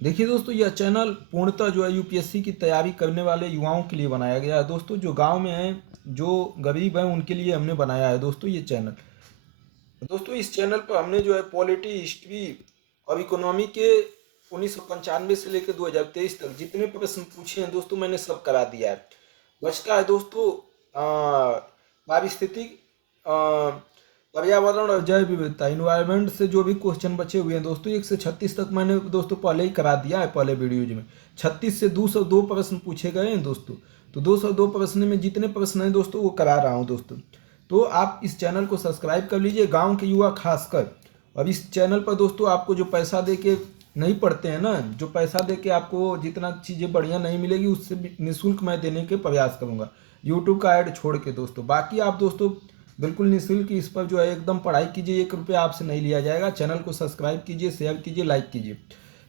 देखिए दोस्तों, यह चैनल पूर्णतः जो है यूपीएससी की तैयारी करने वाले युवाओं के लिए बनाया गया है दोस्तों। जो गांव में हैं, जो गरीब हैं, उनके लिए हमने बनाया है दोस्तों ये चैनल। दोस्तों इस चैनल पर हमने जो है पॉलिटी, हिस्ट्री और इकोनॉमी के 1995 से लेकर 2023 तक जितने प्रश्न पूछे हैं दोस्तों, मैंने सब करा दिया है। बचता है दोस्तों पारिस्थितिक, पर्यावरण और जैव विविधता, इन्वायरमेंट से जो भी क्वेश्चन बचे हुए हैं दोस्तों, 1 से 36 तक मैंने दोस्तों पहले ही करा दिया है। पहले वीडियोज में 36 से 202 प्रश्न पूछे गए हैं दोस्तों। तो 202 प्रश्न में जितने प्रश्न हैं दोस्तों वो करा रहा हूँ दोस्तों। तो आप इस चैनल को सब्सक्राइब कर लीजिए, गांव के युवा खासकर। और इस चैनल पर दोस्तों आपको जो पैसा दे के नहीं पढ़ते हैं ना, जो पैसा दे के आपको जितना चीज़ें बढ़िया नहीं मिलेगी, उससे भी निःशुल्क मैं देने के प्रयास करूंगा, यूट्यूब का ऐड छोड़ के दोस्तों। बाकी आप दोस्तों बिल्कुल निःशुल्क इस पर जो है एकदम पढ़ाई कीजिए, 1 रुपया आपसे नहीं लिया जाएगा। चैनल को सब्सक्राइब कीजिए, शेयर कीजिए, लाइक कीजिए।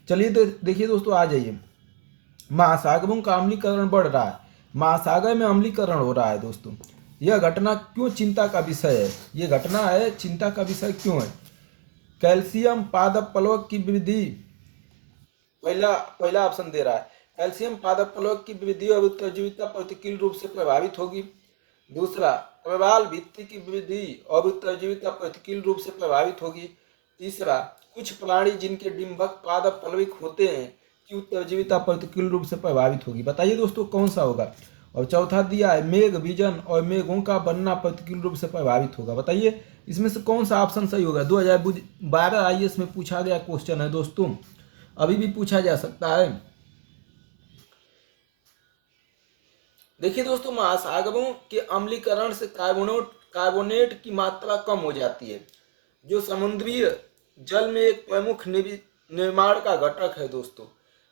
चलिए देखिए दोस्तों, आ जाइए। महासागरों का अम्लीकरण बढ़ रहा है, महासागर में अम्लीकरण हो रहा है दोस्तों। यह घटना क्यों चिंता का विषय है? ये घटना है चिंता का विषय क्यों है? कैल्शियम पादप प्लवक की वृद्धि, पहला पहला ऑप्शन दे रहा है, कैल्शियम पादप प्लवक की वृद्धि और उत्तरजीविता प्रतिकूल रूप से प्रभावित होगी। दूसरा, प्रवाल भित्ति की वृद्धि और उत्तरजीविता प्रतिकूल रूप से प्रभावित होगी। तीसरा, कुछ प्राणी जिनके डिंबक पादप प्लविक होते हैं की उत्तरजीविता प्रतिकूल रूप से प्रभावित होगी। बताइए दोस्तों कौन सा होगा। और चौथा दिया है, मेघ विजन और मेघों का बनना प्रतिकूल रूप से प्रभावित होगा। बताइए इसमें से कौन सा ऑप्शन सही होगा। 2012 आईएएस में पूछा गया क्वेश्चन है दोस्तों, अभी भी पूछा जा सकता है। देखिए दोस्तों, महासागरों के अम्लीकरण से कार्बोनेट की मात्रा कम हो जाती है, जो समुद्री जल में एक प्रमुख निर्माण का घटक है दोस्तों।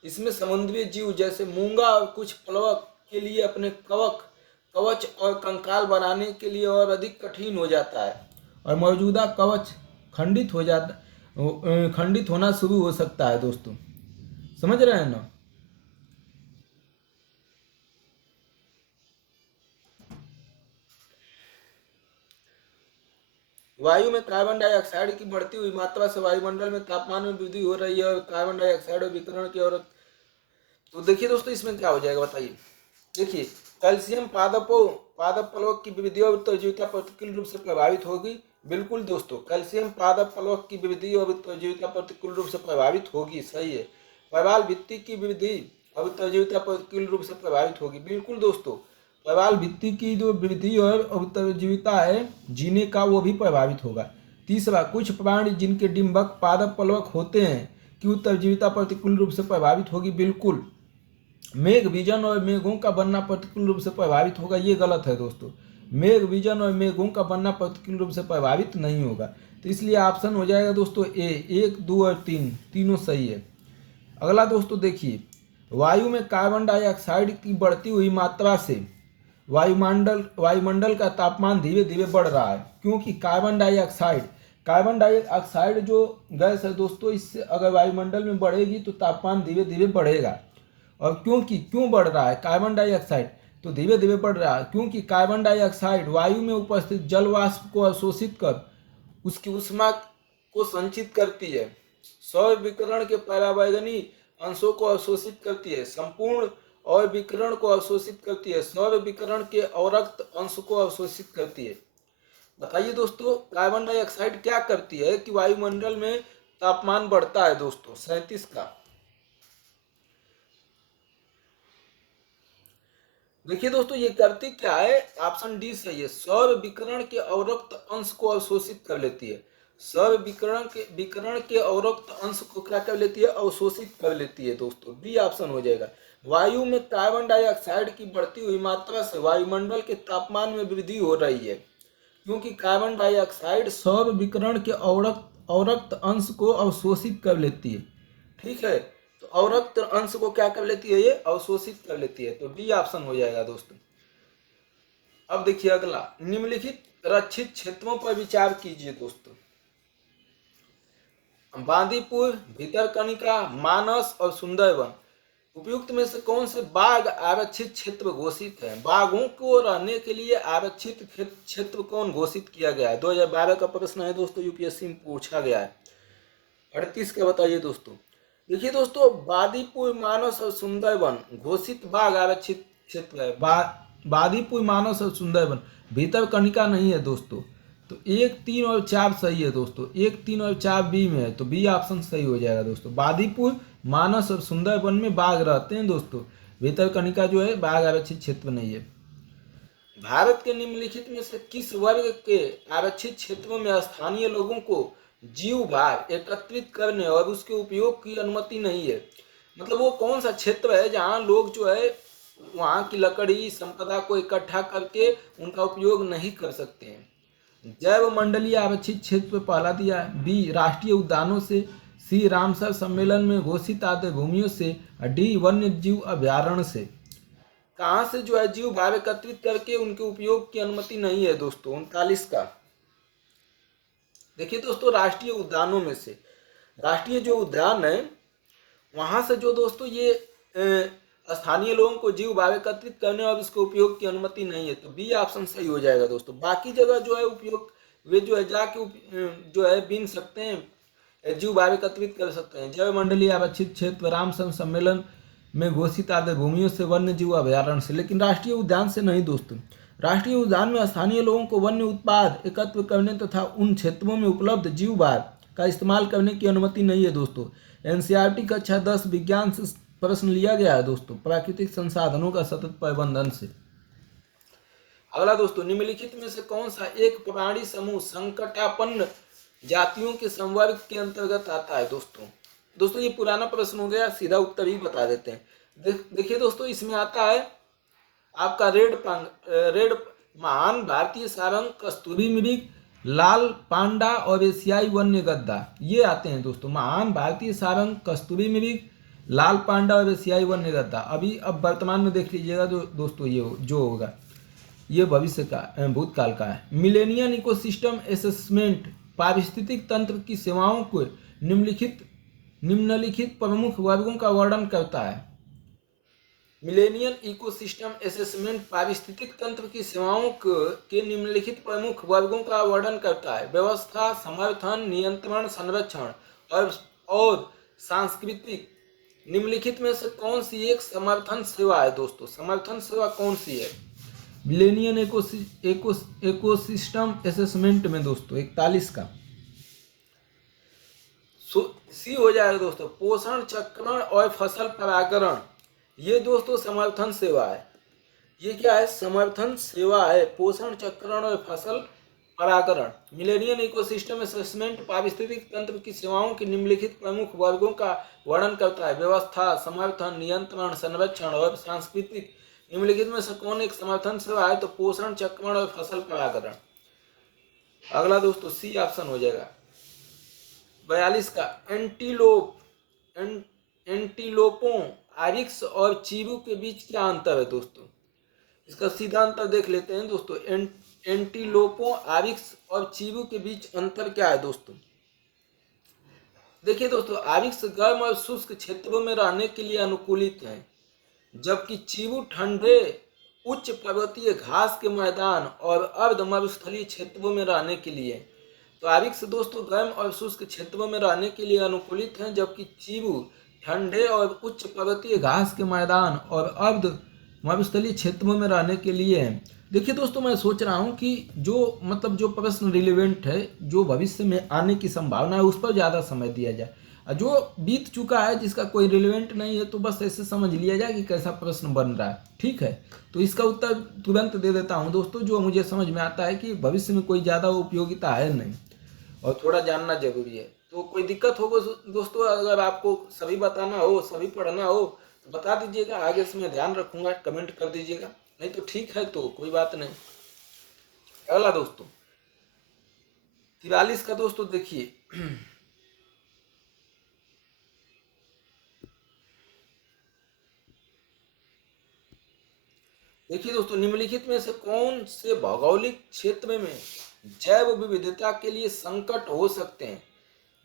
इसमें समुद्री जीव जैसे मूंगा और कुछ प्लवक के लिए अपने कवच और कंकाल बनाने के लिए और अधिक कठिन हो जाता है, और मौजूदा कवच खंडित होना शुरू हो सकता है दोस्तों। समझ रहे हैं ना। वायु में कार्बन डाइऑक्साइड की बढ़ती हुई मात्रा से वायुमंडल में तापमान में वृद्धि हो रही है, और कार्बन डाइऑक्साइड और विकिरण की और। तो देखिए दोस्तों इसमें क्या हो जाएगा बताइए। देखिए, कैल्शियम पादप प्लवक की वृद्धि और उत्तरजीविता प्रतिकूल रूप से प्रभावित होगी। बिल्कुल दोस्तों, कैल्शियम पादप प्लवक की वृद्धि और उत्तरजीविता प्रतिकूल रूप से प्रभावित होगी, सही है। प्रवाल भित्ति की वृद्धि और उत्तरजीविता प्रतिकूल रूप से प्रभावित होगी, बिल्कुल दोस्तों। प्रवाल भित्ति की जो वृद्धि और उत्तरजीविता है जीने का, वो भी प्रभावित होगा। तीसरा, कुछ प्राणी जिनके डिंबक पादप प्लवक होते हैं कि उत्तरजीविता प्रतिकूल रूप से प्रभावित होगी, बिल्कुल। मेघ विजन और मेघों का बनना प्रतिकूल रूप से प्रभावित होगा, ये गलत है दोस्तों। मेघ विजन और मेघों का बनना प्रतिकूल रूप से प्रभावित नहीं होगा। तो इसलिए ऑप्शन हो जाएगा दोस्तों ए। 1, 2 और 3 तीनों सही है। अगला दोस्तों देखिए, वायु में कार्बन डाइऑक्साइड की बढ़ती हुई मात्रा से वायुमंडल का तापमान धीरे धीरे बढ़ रहा है, क्योंकि कार्बन डाइऑक्साइड जो गैस है दोस्तों, इससे अगर वायुमंडल में बढ़ेगी तो तापमान धीरे धीरे बढ़ेगा। और क्यों बढ़ रहा है कार्बन डाइऑक्साइड, तो धीरे धीरे बढ़ रहा है क्योंकि कार्बन डाइऑक्साइड वायु में उपस्थित जल वाष्प को अवशोषित कर उसकी ऊष्मा को संचित करती है, सौर विकिरण के परावैगनी अंशों को अवशोषित करती है, संपूर्ण और विकिरण को अवशोषित करती है, सौर विकिरण के अवरक्त अंश को अवशोषित करती है। बताइए दोस्तों, कार्बन डाइऑक्साइड क्या करती है कि वायुमंडल में तापमान बढ़ता है दोस्तों। 37 का देखिए दोस्तों, ये करती क्या है, ऑप्शन डी सही है, सौर विकिरण के अवरक्त अंश को अवशोषित कर लेती है। सौर विकिरण के अवरक्त अंश को क्या कर लेती है, अवशोषित कर लेती है दोस्तों। डी ऑप्शन हो जाएगा। वायु में कार्बन डाइऑक्साइड की बढ़ती हुई मात्रा से वायुमंडल के तापमान में वृद्धि हो रही है, क्योंकि कार्बन डाइऑक्साइड सौर विकिरण के अवरक्त अंश को अवशोषित कर लेती है। ठीक है, तो अवरक्त अंश को क्या कर लेती है, ये अवशोषित कर लेती है। तो डी ऑप्शन हो जाएगा दोस्तों। अब देखिए अगला, निम्नलिखित रक्षित क्षेत्रों पर विचार कीजिए दोस्तों। बांदीपुर, भितरकनिका, मानस और सुंदरवन, उपयुक्त में से कौन से बाघ आरक्षित क्षेत्र घोषित है? बाघों को रहने के लिए आरक्षित क्षेत्र कौन घोषित किया गया है? 2012 का प्रश्न है दोस्तों, यूपीएससी में पूछा गया है। 38 का बताइए दोस्तों। देखिए दोस्तों, बादीपुर मानस और सुंदरवन घोषित बाघ आरक्षित क्षेत्र है। बादीपुर मानस और सुंदरवन, भीतरकनिका नहीं है दोस्तों। तो 1, 3 और 4 सही है दोस्तों। 1, 3 और 4 बी में है, तो बी ऑप्शन सही हो जाएगा दोस्तों। बादीपुर मानस और सुंदरवन में बाघ रहते हैं दोस्तों। भीतरकनिका जो है बाघ आरक्षित क्षेत्र नहीं है। भारत के निम्नलिखित में से किस वर्ग के आरक्षित क्षेत्रों में स्थानीय लोगों को जीव भार एकत्रित करने और उसके उपयोग की अनुमति नहीं है? मतलब वो कौन सा क्षेत्र है जहाँ लोग जो है वहाँ की लकड़ी संपदा को इकट्ठा करके उनका उपयोग नहीं कर सकते हैं? जैव मंडलीय आरक्षित क्षेत्र पहला दिया है। बी, राष्ट्रीय उद्यानों से। सी, रामसर सम्मेलन में घोषित आद्य भूमियों से। और डी, वन्य जीव अभ्यारण्य से। कहाँ से जो है जीव भार एकत्रित करके उनके उपयोग की अनुमति नहीं है दोस्तों? 39 का। देखिए दोस्तों, राष्ट्रीय उद्यानों में से। राष्ट्रीय जो उद्यान है वहां से जो दोस्तों ये स्थानीय लोगों को जीव भार एकत्रित करने और इसके उपयोग की अनुमति नहीं है, तो बी ऑप्शन सही हो जाएगा दोस्तों। बाकी जगह जो है उपयोग वे जो है जाके जो है बीन सकते हैं, जीव भार एकत्रित कर सकते हैं। जैव मंडलीय आरक्षित क्षेत्र रामसर सम्मेलन में घोषित आद्य भूमियों से, वन्य जीव अभ्यारण्य से, लेकिन राष्ट्रीय उद्यान से नहीं दोस्तों। राष्ट्रीय उद्यान में स्थानीय लोगों को वन्य उत्पाद एकत्र करने तथा उन क्षेत्रों में उपलब्ध जीव भार का इस्तेमाल करने की अनुमति नहीं है दोस्तों। एनसीईआरटी कक्षा 10 विज्ञान से प्रश्न लिया गया है दोस्तों, प्राकृतिक संसाधनों का सतत प्रबंधन से। अगला दोस्तों, निम्नलिखित में से कौन सा एक प्राणी समूह संकटापन्न जातियों के संवर्ग के अंतर्गत आता है दोस्तों ये पुराना प्रश्न हो गया, सीधा उत्तर ही बता देते हैं। देखिए दोस्तों, इसमें आता है आपका रेड महान भारतीय सारंग, कस्तूरी मृग, लाल पांडा और एशियाई वन्य गद्दा, ये आते हैं दोस्तों। महान भारतीय सारंग, कस्तूरी मृग, लाल पांडा और एशियाई वन्य गद्दा। अब वर्तमान में देख लीजिएगा दोस्तों, ये जो होगा ये भविष्य का भूतकाल का है। मिलेनियम इकोसिस्टम असेसमेंट पारिस्थितिक तंत्र की सेवाओं को निम्नलिखित प्रमुख वर्गों का वर्णन करता है। मिलेनियम इकोसिस्टम असेसमेंट पारिस्थितिक तंत्र की सेवाओं के निम्नलिखित प्रमुख वर्गों का वर्णन करता है। व्यवस्था, समर्थन, नियंत्रण, संरक्षण और सांस्कृतिक। निम्नलिखित में से कौन सी एक समर्थन सेवा है दोस्तों? समर्थन सेवा कौन सी है मिलेनियम इकोसिस्टम असेसमेंट में दोस्तों? 41 का सी हो जाएगा दोस्तों। पोषण चक्रण और फसल परागण, ये दोस्तों समर्थन सेवा है। ये क्या है? समर्थन सेवा है, पोषण चक्रण और फसल परागण। मिलेनियम इकोसिस्टम असेसमेंट पारिस्थितिक तंत्र की सेवाओं के निम्नलिखित प्रमुख वर्गों का वर्णन करता है। व्यवस्था, समर्थन, नियंत्रण, संरक्षण और सांस्कृतिक। निम्नलिखित में से कौन एक समर्थन सेवा है? तो पोषण चक्रण और फसल परागण। अगला दोस्तों सी ऑप्शन हो जाएगा। 42 का एंटीलोपों, आरिक्स और चीरू के बीच क्या अंतर है दोस्तों? इसका सीधा अंतर देख लेते हैं दोस्तों। एंटीलोपों, आरिक्स और चीरू के बीच अंतर क्या है दोस्तों? देखिए दोस्तों, आरिक्स गर्म और शुष्क क्षेत्रों में रहने के लिए अनुकूलित है, जबकि चीरू ठंडे उच्च पर्वतीय घास के मैदान और अर्ध मरुस्थलीय क्षेत्रों में रहने के लिए। तो आरिक्स दोस्तों गर्म और शुष्क क्षेत्रों में रहने के लिए अनुकूलित हैं, जबकि चीरू ठंडे और उच्च पर्वतीय घास के मैदान और अर्ध मरुस्थलीय क्षेत्रों में रहने के लिए हैं। देखिए दोस्तों, मैं सोच रहा हूँ कि जो प्रश्न रिलेवेंट है, जो भविष्य में आने की संभावना है, उस पर ज़्यादा समय दिया जाए। जो बीत चुका है, जिसका कोई रिलेवेंट नहीं है, तो बस ऐसे समझ लिया जाए कि कैसा प्रश्न बन रहा है। ठीक है, तो इसका उत्तर तुरंत दे देता हूँ दोस्तों, जो मुझे समझ में आता है कि भविष्य में कोई ज़्यादा उपयोगिता है नहीं और थोड़ा जानना जरूरी है। तो कोई दिक्कत होगा दोस्तों, अगर आपको सभी बताना हो, सभी पढ़ना हो, तो बता दीजिएगा, आगे से मैं ध्यान रखूंगा, कमेंट कर दीजिएगा। नहीं तो ठीक है, तो कोई बात नहीं। अगला दोस्तों 43 का दोस्तों देखिए। देखिए दोस्तों, निम्नलिखित में से कौन से भौगोलिक क्षेत्र में जैव विविधता के लिए संकट हो सकते हैं?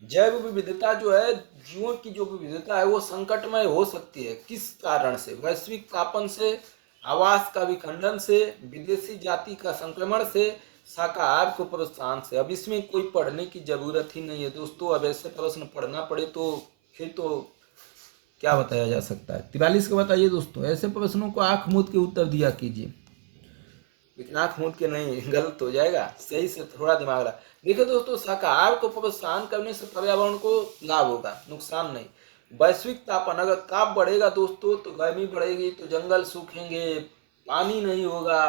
जैव विविधता जो है, जीवों की जो विविधता है, वो संकटमय हो सकती है। किस कारण से? वैश्विक तापन से, आवास का विखंडन से, विदेशी जाति का संक्रमण से, शाकाहार को प्रोत्साहन से। अब इसमें कोई पढ़ने की जरूरत ही नहीं है दोस्तों। अब ऐसे प्रश्न पढ़ना पड़े तो फिर तो क्या बताया जा सकता है? 43 का बताइए दोस्तों। ऐसे प्रश्नों को आंख मूंद के उत्तर दिया कीजिए, लेकिन आंख मूंद के नहीं, गलत हो जाएगा। सही से थोड़ा दिमाग लगा। देखिए दोस्तों, शाकाहार को प्रोत्साहन करने से पर्यावरण को लाभ होगा, नुकसान नहीं। वैश्विक तापन, अगर ताप बढ़ेगा दोस्तों तो गर्मी बढ़ेगी, तो जंगल सूखेंगे, पानी नहीं होगा,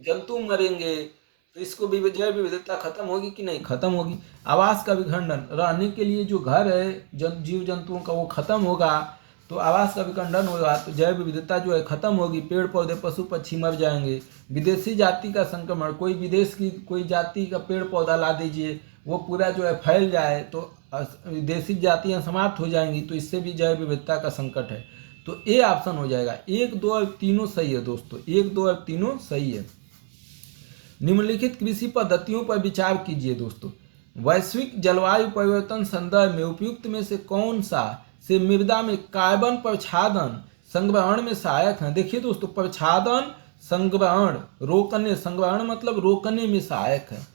जंतु मरेंगे, तो इसको भी जैव विविधता खत्म होगी कि नहीं? खत्म होगी। आवास का विखंडन, रहने के लिए जो घर है जीव जंतुओं का वो खत्म होगा, तो आवास का विखंडन होगा तो जैव विविधता जो है खत्म होगी, पेड़ पौधे पशु पक्षी मर जाएंगे। विदेशी जाति का संक्रमण, कोई विदेश की कोई जाति का पेड़ पौधा ला दीजिए, वो पूरा जो है फैल जाए तो विदेशी जातियां समाप्त हो जाएंगी, तो इससे भी जैव विविधता का संकट है। तो ए ऑप्शन हो जाएगा। 1, 2 और तीनों सही है दोस्तों, 1, 2 और तीनों सही है। निम्नलिखित कृषि पद्धतियों पर विचार कीजिए दोस्तों। वैश्विक जलवायु परिवर्तन संदर्भ में उपयुक्त में से कौन सा से मृदा में कार्बन प्रच्छादन संग्रहण में सहायक है? देखिए दोस्तों, प्रच्छादन संग्रहण, रोकने, संग्रहण मतलब रोकने में सहायक है।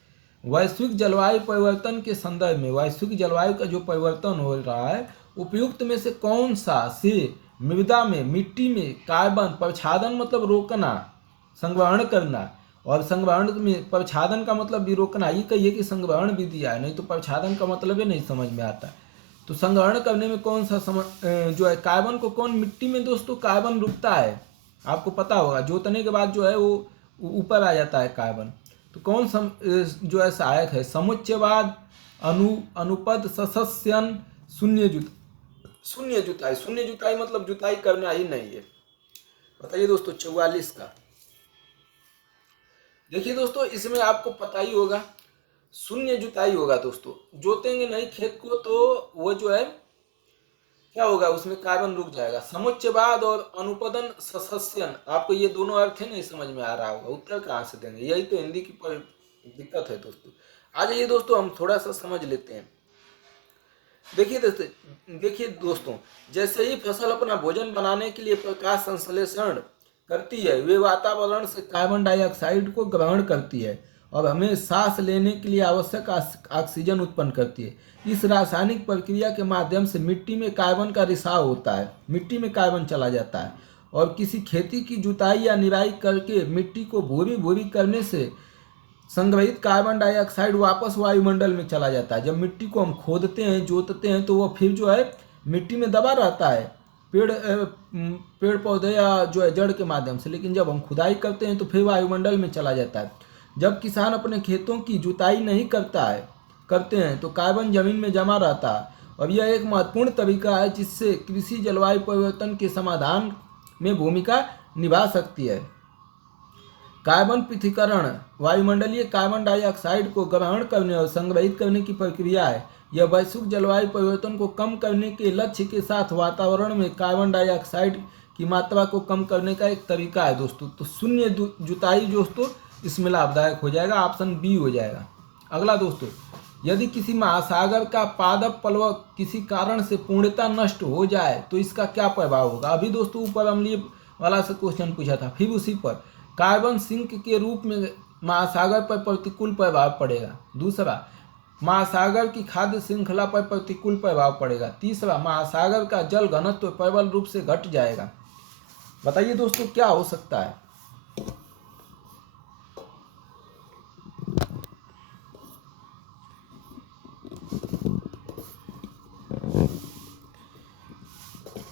वैश्विक जलवायु परिवर्तन के संदर्भ में, वैश्विक जलवायु का जो परिवर्तन हो रहा है, उपयुक्त में से कौन सा से मृदा में, मिट्टी में कार्बन प्रच्छादन मतलब रोकना, संग्रहण करना, और संग्रहण में प्रच्छादन का मतलब भी रोकना। ये कहिए कि संग्रहण भी दिया है, नहीं तो प्रच्छादन का मतलब ही नहीं समझ में आता। तो संग्रहण करने में कौन सा जो है कार्बन को, कौन मिट्टी में दोस्तों कार्बन रुकता है, आपको पता होगा, जोतने के बाद जो है वो ऊपर आ जाता है कार्बन। तो कौन जो है सहायक है? समुच्चयवाद, अनुपद, सस्यन, शून्य जुताई। शून्य जुताई मतलब जुताई करना ही नहीं है। बताइए दोस्तों 44 का। देखिए दोस्तों, इसमें आपको पता ही होगा, शून्य जुताई होगा दोस्तों, जोतेंगे नहीं खेत को तो वो जो है क्या होगा, उसमें कार्बन रुक जाएगा। समुच्चयवाद और अनुपदन सस्यन, आपको ये दोनों अर्थ ही नहीं समझ में आ रहा होगा, उत्तर कहाँ से देंगे? यही तो हिंदी की दिक्कत है दोस्तों। आ जाइए दोस्तों, हम थोड़ा सा समझ लेते हैं। देखिए दोस्तों, जैसे ही फसल अपना भोजन बनाने के लिए प्रकाश संश्लेषण करती है, वे वातावरण से कार्बन डाइऑक्साइड को ग्रहण करती है और हमें सांस लेने के लिए आवश्यक ऑक्सीजन उत्पन्न करती है। इस रासायनिक प्रक्रिया के माध्यम से मिट्टी में कार्बन का रिसाव होता है, मिट्टी में कार्बन चला जाता है, और किसी खेती की जुताई या निराई करके मिट्टी को भूरी भूरी करने से संग्रहित कार्बन डाइऑक्साइड वापस वायुमंडल में चला जाता है। जब मिट्टी को हम खोदते हैं, जोतते हैं, तो वो फिर जो है मिट्टी में दबा रहता है, पेड़ पौधे या जो है जड़ के माध्यम से, लेकिन जब हम खुदाई करते हैं तो फिर वायुमंडल में चला जाता है। जब किसान अपने खेतों की जुताई नहीं करते हैं तो कार्बन जमीन में जमा रहता है, और यह एक महत्वपूर्ण तरीका है जिससे कृषि जलवायु परिवर्तन के समाधान में भूमिका निभा सकती है। कार्बन पृथक्करण वायुमंडलीय कार्बन डाइऑक्साइड को ग्रहण करने और संग्रहित करने की प्रक्रिया है। यह वैश्विक जलवायु परिवर्तन को कम करने के लक्ष्य के साथ वातावरण में कार्बन डाइऑक्साइड की मात्रा को कम करने का एक तरीका है दोस्तों। तो शून्य जुताई दोस्तों इसमें लाभदायक हो जाएगा, ऑप्शन बी हो जाएगा। अगला दोस्तों, यदि किसी महासागर का पादप प्लवक किसी कारण से पूर्णतः नष्ट हो जाए तो इसका क्या प्रभाव होगा? अभी दोस्तों ऊपर अम्लीय वाला से क्वेश्चन पूछा था, फिर उसी पर कार्बन सिंक के रूप में महासागर पर प्रतिकूल प्रभाव पड़ेगा। दूसरा, महासागर की खाद्य श्रृंखला पर प्रतिकूल प्रभाव पड़ेगा। तीसरा, महासागर का जल घनत्व प्रबल रूप से घट जाएगा। बताइए दोस्तों क्या हो सकता है?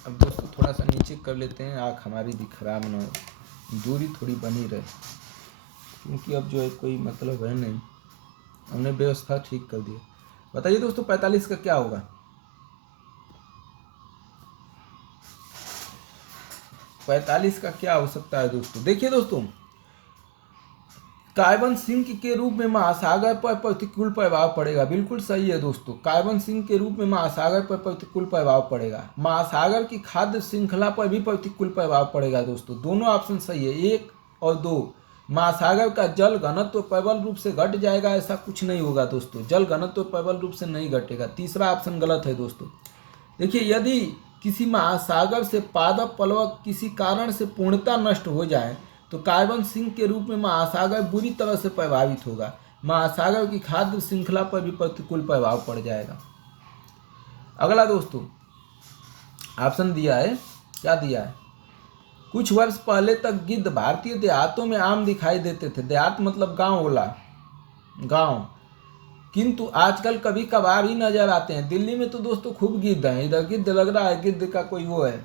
अब दोस्तों थोड़ा सा नीचे कर लेते हैं, आँख हमारी भी खराब ना हो, दूरी थोड़ी बनी रहे, क्योंकि अब जो है कोई मतलब है नहीं, हमने व्यवस्था ठीक कर दी। बताइए दोस्तों 45 का क्या होगा? 45 का क्या हो सकता है दोस्तों? देखिए दोस्तों, कार्बन सिंक के रूप में महासागर पर प्रतिकूल प्रभाव पड़ेगा। बिल्कुल सही है दोस्तों, कार्बन सिंक के रूप में महासागर पर प्रतिकूल प्रभाव पड़ेगा। महासागर की खाद्य श्रृंखला पर भी प्रतिकूल प्रभाव पड़ेगा दोस्तों। दोनों ऑप्शन सही है, 1 और 2। महासागर का जल घनत्व प्रबल रूप से घट जाएगा, ऐसा कुछ नहीं होगा दोस्तों, जल घनत्व प्रबल रूप से नहीं घटेगा। तीसरा ऑप्शन गलत है दोस्तों। देखिए, यदि किसी महासागर से पादप प्लवक किसी कारण से पूर्णतः नष्ट हो जाए तो कार्बन सिंक के रूप में महासागर बुरी तरह से प्रभावित होगा। महासागर की खाद्य श्रृंखला पर भी प्रतिकूल प्रभाव पड़ जाएगा। अगला दोस्तों, ऑप्शन दिया है, क्या दिया है, कुछ वर्ष पहले तक गिद्ध भारतीय देहातों में आम दिखाई देते थे। देहात मतलब गांव होला, गांव, किंतु आजकल कभी कभार ही नजर आते हैं। दिल्ली में तो दोस्तों खूब गिद्ध हैं, इधर गिद्ध लग रहा है, गिद्ध का कोई वो है,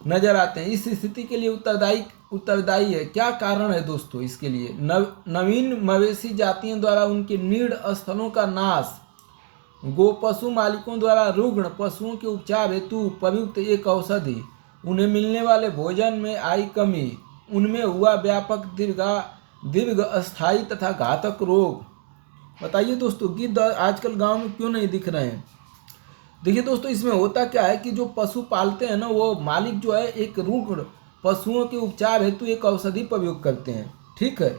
नजर आते हैं। इस स्थिति के लिए उत्तरदायी है, क्या कारण है दोस्तों इसके लिए? नवीन मवेशी जातियों द्वारा उनके नीड़ स्थलों का नाश, गो पशु मालिकों द्वारा रुग्ण पशुओं के उपचार हेतु प्रयुक्त एक औषधि, उन्हें मिलने वाले भोजन में आई कमी, उनमें हुआ व्यापक दीर्घ स्थायी तथा घातक रोग। बताइए दोस्तों, गिद्ध आजकल गांव में क्यों नहीं दिख रहे हैं? देखिए दोस्तों, इसमें होता क्या है कि जो पशु पालते हैं ना, वो मालिक जो है एक रुग्ण पशुओं के उपचार हेतु एक औषधि प्रयोग करते हैं, ठीक है।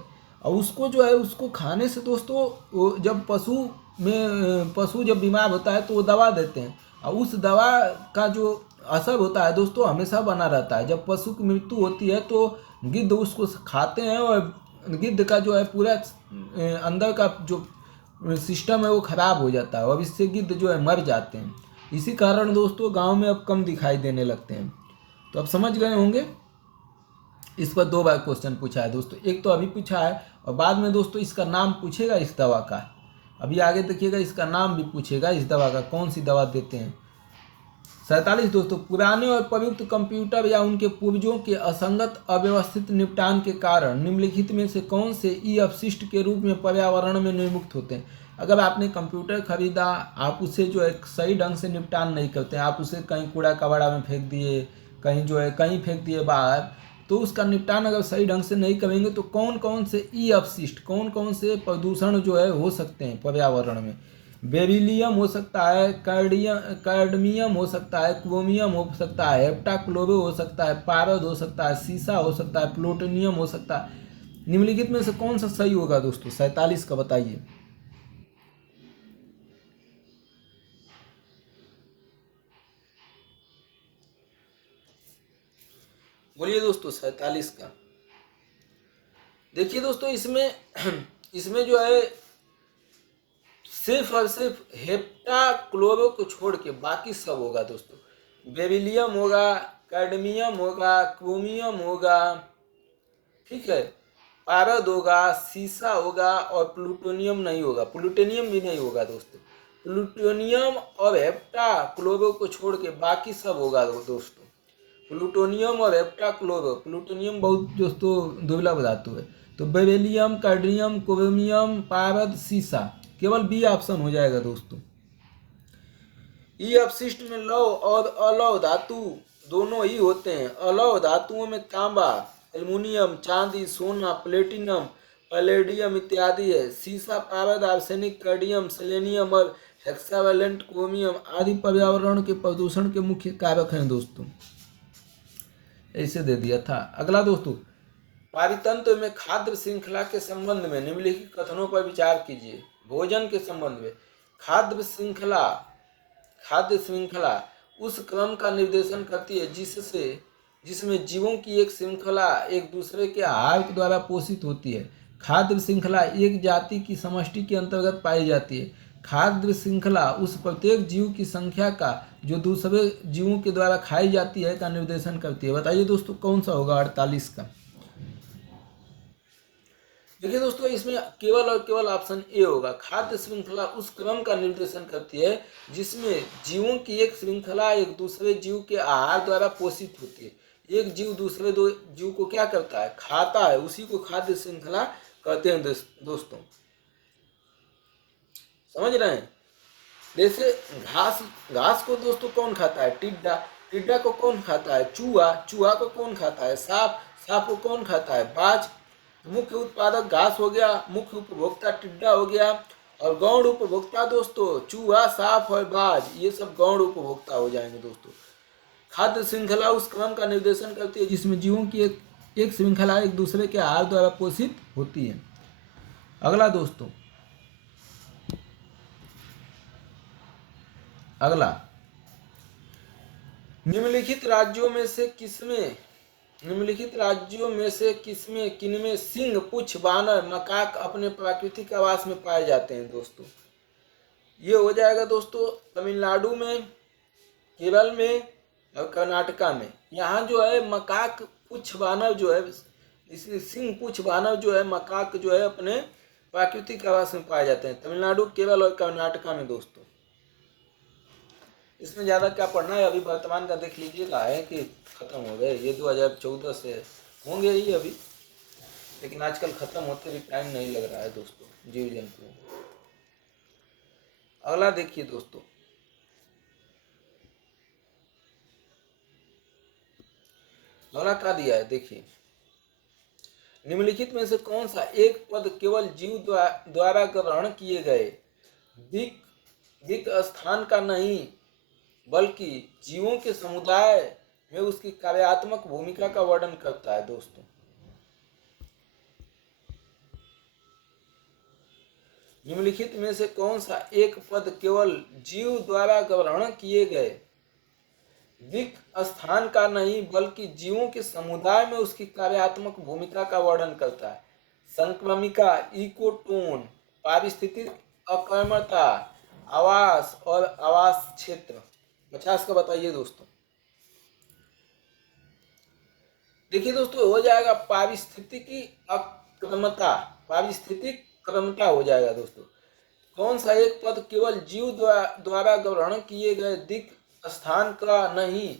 और उसको जो है, उसको खाने से दोस्तों जब पशु जब बीमार होता है तो वो दवा देते हैं, और उस दवा का जो असर होता है दोस्तों हमेशा बना रहता है। जब पशु की मृत्यु होती है तो गिद्ध उसको खाते हैं, और गिद्ध का जो है पूरा अंदर का जो सिस्टम है वो खराब हो जाता है, और इससे गिद्ध जो है मर जाते हैं। इसी कारण दोस्तों गांव में अब कम दिखाई देने लगते हैं। तो अब समझ गए होंगे, इस पर 2 बार क्वेश्चन पूछा है दोस्तों, एक तो अभी पूछा है और बाद में दोस्तों इसका नाम पूछेगा इस दवा का। अभी आगे देखिएगा, इसका नाम भी पूछेगा इस दवा का, कौन सी दवा देते हैं। 47 दोस्तों, पुराने और प्रयुक्त कंप्यूटर या उनके पूर्वजों के असंगत अव्यवस्थित निपटान के कारण निम्नलिखित में से कौन से ई अपशिष्ट के रूप में पर्यावरण में निर्मुक्त होते हैं? अगर आपने कंप्यूटर खरीदा, आप उसे जो है सही ढंग से निपटान नहीं करते, आप उसे कहीं कूड़ा कबाड़ा में फेंक दिए, कहीं जो है कहीं फेंक दिए बाहर, तो उसका निपटान अगर सही ढंग से नहीं करेंगे तो कौन कौन से ई अपशिष्ट, कौन कौन से प्रदूषण जो है हो सकते हैं पर्यावरण में? बेरिलियम हो सकता है, कैडमियम हो सकता है, क्रोमियम हो सकता है, हेप्टाक्लोरो हो सकता है, पारद हो सकता है, सीसा हो सकता है, प्लूटोनियम हो सकता है। निम्नलिखित में से कौन सा सही होगा दोस्तों? 47 का बताइए। बोलिए दोस्तों 47 का। देखिए दोस्तों, इसमें इसमें जो है सिर्फ और सिर्फ हेप्टाक्लोरो को छोड़ के बाकी सब होगा दोस्तों। बेरिलियम होगा, कैडमियम होगा, क्रोमियम होगा, ठीक है, पारद होगा, सीसा होगा, और प्लूटोनियम नहीं होगा, प्लूटोनियम भी नहीं होगा दोस्तों। प्लूटोनियम और हेप्टाक्लोरो को छोड़ के बाकी सब होगा दोस्तों। प्लूटोनियम और हेप्टाक्लोरो, प्लूटोनियम बहुत दोस्तों दुर्लभ धातु है। तो बेरिलियम, कैडमियम, क्रोमियम, पारद, सीसा, केवल बी ऑप्शन हो जाएगा दोस्तों। ई अपशिष्ट में लौह और अलौह धातु दोनों ही होते हैं। अलौह धातुओं में तांबा, एल्युमिनियम, चांदी, सोना, प्लेटिनम, पैलेडियम इत्यादि है। सीसा, पारद, आर्सेनिक, कैडमियम, सेलेनियम और हेक्सावेलेंट क्रोमियम आदि पर्यावरण के प्रदूषण के मुख्य कारक हैं दोस्तों। ऐसे दे दिया था। अगला दोस्तों, पारितंत्र में खाद्य श्रृंखला के संबंध में निम्नलिखित कथनों पर विचार कीजिए। भोजन के संबंध में खाद्य श्रृंखला उस क्रम का निर्देशन करती है जिसमें जीवों की एक श्रृंखला एक दूसरे के आहार के द्वारा पोषित होती है। खाद्य श्रृंखला एक जाति की समष्टि के अंतर्गत पाई जाती है। खाद्य श्रृंखला उस प्रत्येक जीव की संख्या का जो दूसरे जीवों के द्वारा खाई जाती है का निर्देशन करती है। बताइए दोस्तों कौन सा होगा 48 का? देखिए दोस्तों, इसमें केवल और केवल ऑप्शन ए होगा। खाद्य श्रृंखला उस क्रम का निर्देशन करती है जिसमें जीवों की एक श्रृंखला एक दूसरे जीव के आहार द्वारा पोषित होती है। एक जीव दूसरे दो जीव को क्या करता है? खाता है, उसी को खाद्य श्रृंखला कहते हैं दोस्तों। समझ रहे हैं? जैसे घास को दोस्तों कौन खाता है? टिड्डा को कौन खाता है? चूहा को कौन खाता है? सांप को कौन खाता है? बाज। मुख्य उत्पादक घास हो गया, मुख्य उपभोक्ता टिड्डा हो गया, और गौण उपभोक्ता दोस्तों चूहा, सांप और बाज, ये सब गौण उपभोक्ता हो जाएंगे दोस्तों। खाद्य श्रृंखला उस क्रम का निर्देशन करती है जिसमें जीवों की एक श्रृंखला एक दूसरे के आहार द्वारा पोषित होती है। अगला दोस्तों, अगला, निम्नलिखित राज्यों में से किनमें सिंह, पुच्छ, बानर, मकाक अपने प्राकृतिक आवास में पाए जाते हैं दोस्तों? ये हो जाएगा दोस्तों तमिलनाडु में, केरल में, और कर्नाटका में। यहाँ जो है मकाक पुच्छ वानर जो है, इसलिए सिंह पुच्छ वानर जो है मकाक जो है अपने प्राकृतिक आवास में पाए जाते हैं, तमिलनाडु, केरल और कर्नाटका में दोस्तों। इसमें ज़्यादा क्या पढ़ना है, अभी वर्तमान का देख लीजिएगा है कि ख़त्म हो गए, ये 2014 से होंगे ही अभी, लेकिन आजकल ख़त्म होते भी टाइम नहीं लग रहा है दोस्तों जीव जंतु। अगला देखिए दोस्तों, अगला क्या दिया है देखिए, निम्नलिखित में से कौन सा एक पद केवल जीव द्वारा ग्रहण किए गए दिक स्थान का नहीं बल्कि जीवों के समुदाय में उसकी कार्यात्मक भूमिका का वर्णन करता है दोस्तों। निम्नलिखित में से कौन सा एक पद केवल जीव द्वारा ग्रहण किए गए दिक स्थान का नहीं बल्कि जीवों के समुदाय में उसकी कार्यात्मक भूमिका का वर्णन करता है? संक्रमिका, इकोटोन, पारिस्थितिक अकर्मता, आवास और आवास क्षेत्र। 50 का बताइए दोस्तों। देखिए दोस्तों, हो जाएगा पारिस्थितिकी अक्रमता, पारिस्थितिक क्रमता हो जाएगा दोस्तों। कौन सा एक पद केवल जीव द्वारा ग्रहण किए गए दिक स्थान का नहीं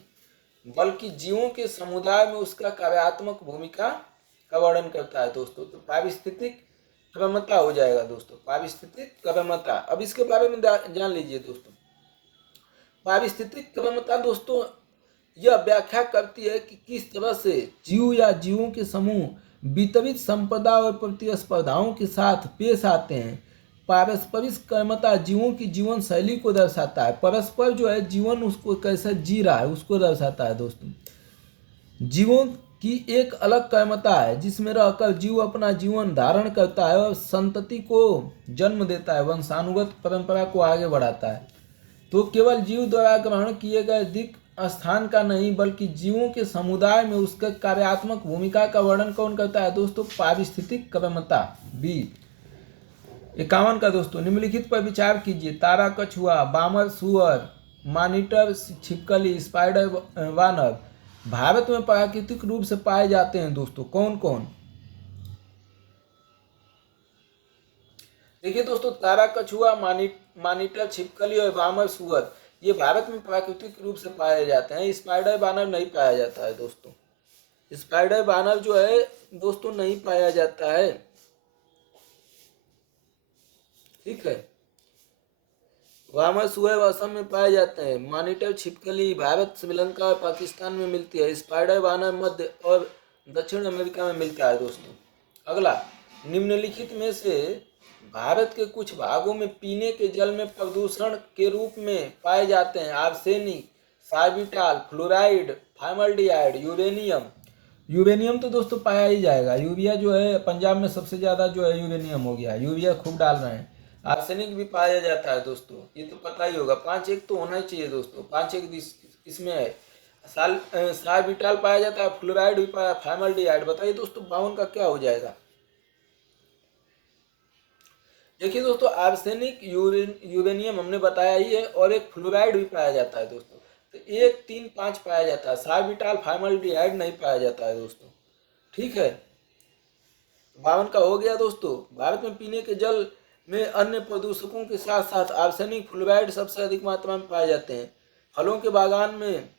बल्कि जीवों के समुदाय में उसका कार्यात्मक भूमिका का वर्णन करता है दोस्तों? तो पारिस्थितिक क्रमता हो जाएगा दोस्तों, पारिस्थितिक क्रमता। अब इसके बारे में जान लीजिए दोस्तों। पारिस्थितिक क्रमता दोस्तों यह व्याख्या करती है कि किस तरह से जीव या जीवों के समूह वितरित संपदा और प्रतिस्पर्धाओं के साथ पेश आते हैं। पारस्परिक कर्मता जीवों की जीवन शैली को दर्शाता है। परस्पर जो है जीवन उसको कैसे जी रहा है उसको दर्शाता है दोस्तों। जीवों की एक अलग कर्मता है जिसमें रहकर जीव अपना जीवन धारण करता है और संतति को जन्म देता है, वंशानुगत परंपरा को आगे बढ़ाता है। तो केवल जीव द्वारा ग्रहण किए गए दिक स्थान का नहीं बल्कि जीवों के समुदाय में उसके कार्यात्मक भूमिका का वर्णन कौन करता है दोस्तों? पारिस्थितिक क्रमता, बी। 51 का दोस्तों, निम्नलिखित पर विचार कीजिए। तारा कछुआ, बामर सुअर, मॉनिटर छिपकली, स्पाइडर वानर भारत में प्राकृतिक रूप से पाए जाते हैं दोस्तों। कौन कौन? देखिए दोस्तों, तारा कछुआ, मॉनिटर छिपकली और बामर सुअर ये भारत में प्राकृतिक रूप से पाए जाते हैं। स्पाइडर बानर नहीं पाया जाता है दोस्तों। स्पाइडर बानर जो है दोस्तों नहीं पाया जाता है, ठीक है। बामर सुअर असम में पाए जाते हैं। मॉनिटर छिपकली भारत, श्रीलंका और पाकिस्तान में मिलती है। स्पाइडर बानर मध्य और दक्षिण अमेरिका में मिलता है दोस्तों। अगला, निम्नलिखित में से भारत के कुछ भागों में पीने के जल में प्रदूषण के रूप में पाए जाते हैं arsenic, sorbitol, fluoride, formaldehyde, uranium. Uranium तो दोस्तों पाया ही जाएगा। यूरिया जो है पंजाब में सबसे ज़्यादा जो है यूरेनियम हो गया, यूरिया खूब डाल रहे हैं। आर्सेनिक भी पाया जाता है दोस्तों, ये तो पता ही होगा। 5 एक तो होना ही चाहिए दोस्तों, 5 एक इसमें है। सार्बिटाल पाया जाता है, फ्लोराइड भी पाया, फॉर्मल्डिहाइड। बताइए दोस्तों 52 का क्या हो जाएगा? देखिए दोस्तों, आर्सेनिक, यूरेनियम हमने बताया ही है, और एक फ्लोराइड भी पाया जाता है दोस्तों। तो 1, 3, 5 पाया जाता है। सार्बिटाल, फॉर्मल्डिहाइड नहीं पाया जाता है दोस्तों, ठीक है। 52 का हो गया दोस्तों। भारत में पीने के जल में अन्य प्रदूषकों के साथ साथ आर्सेनिक, फ्लोराइड सबसे अधिक मात्रा में पाए जाते हैं। फलों के बागान में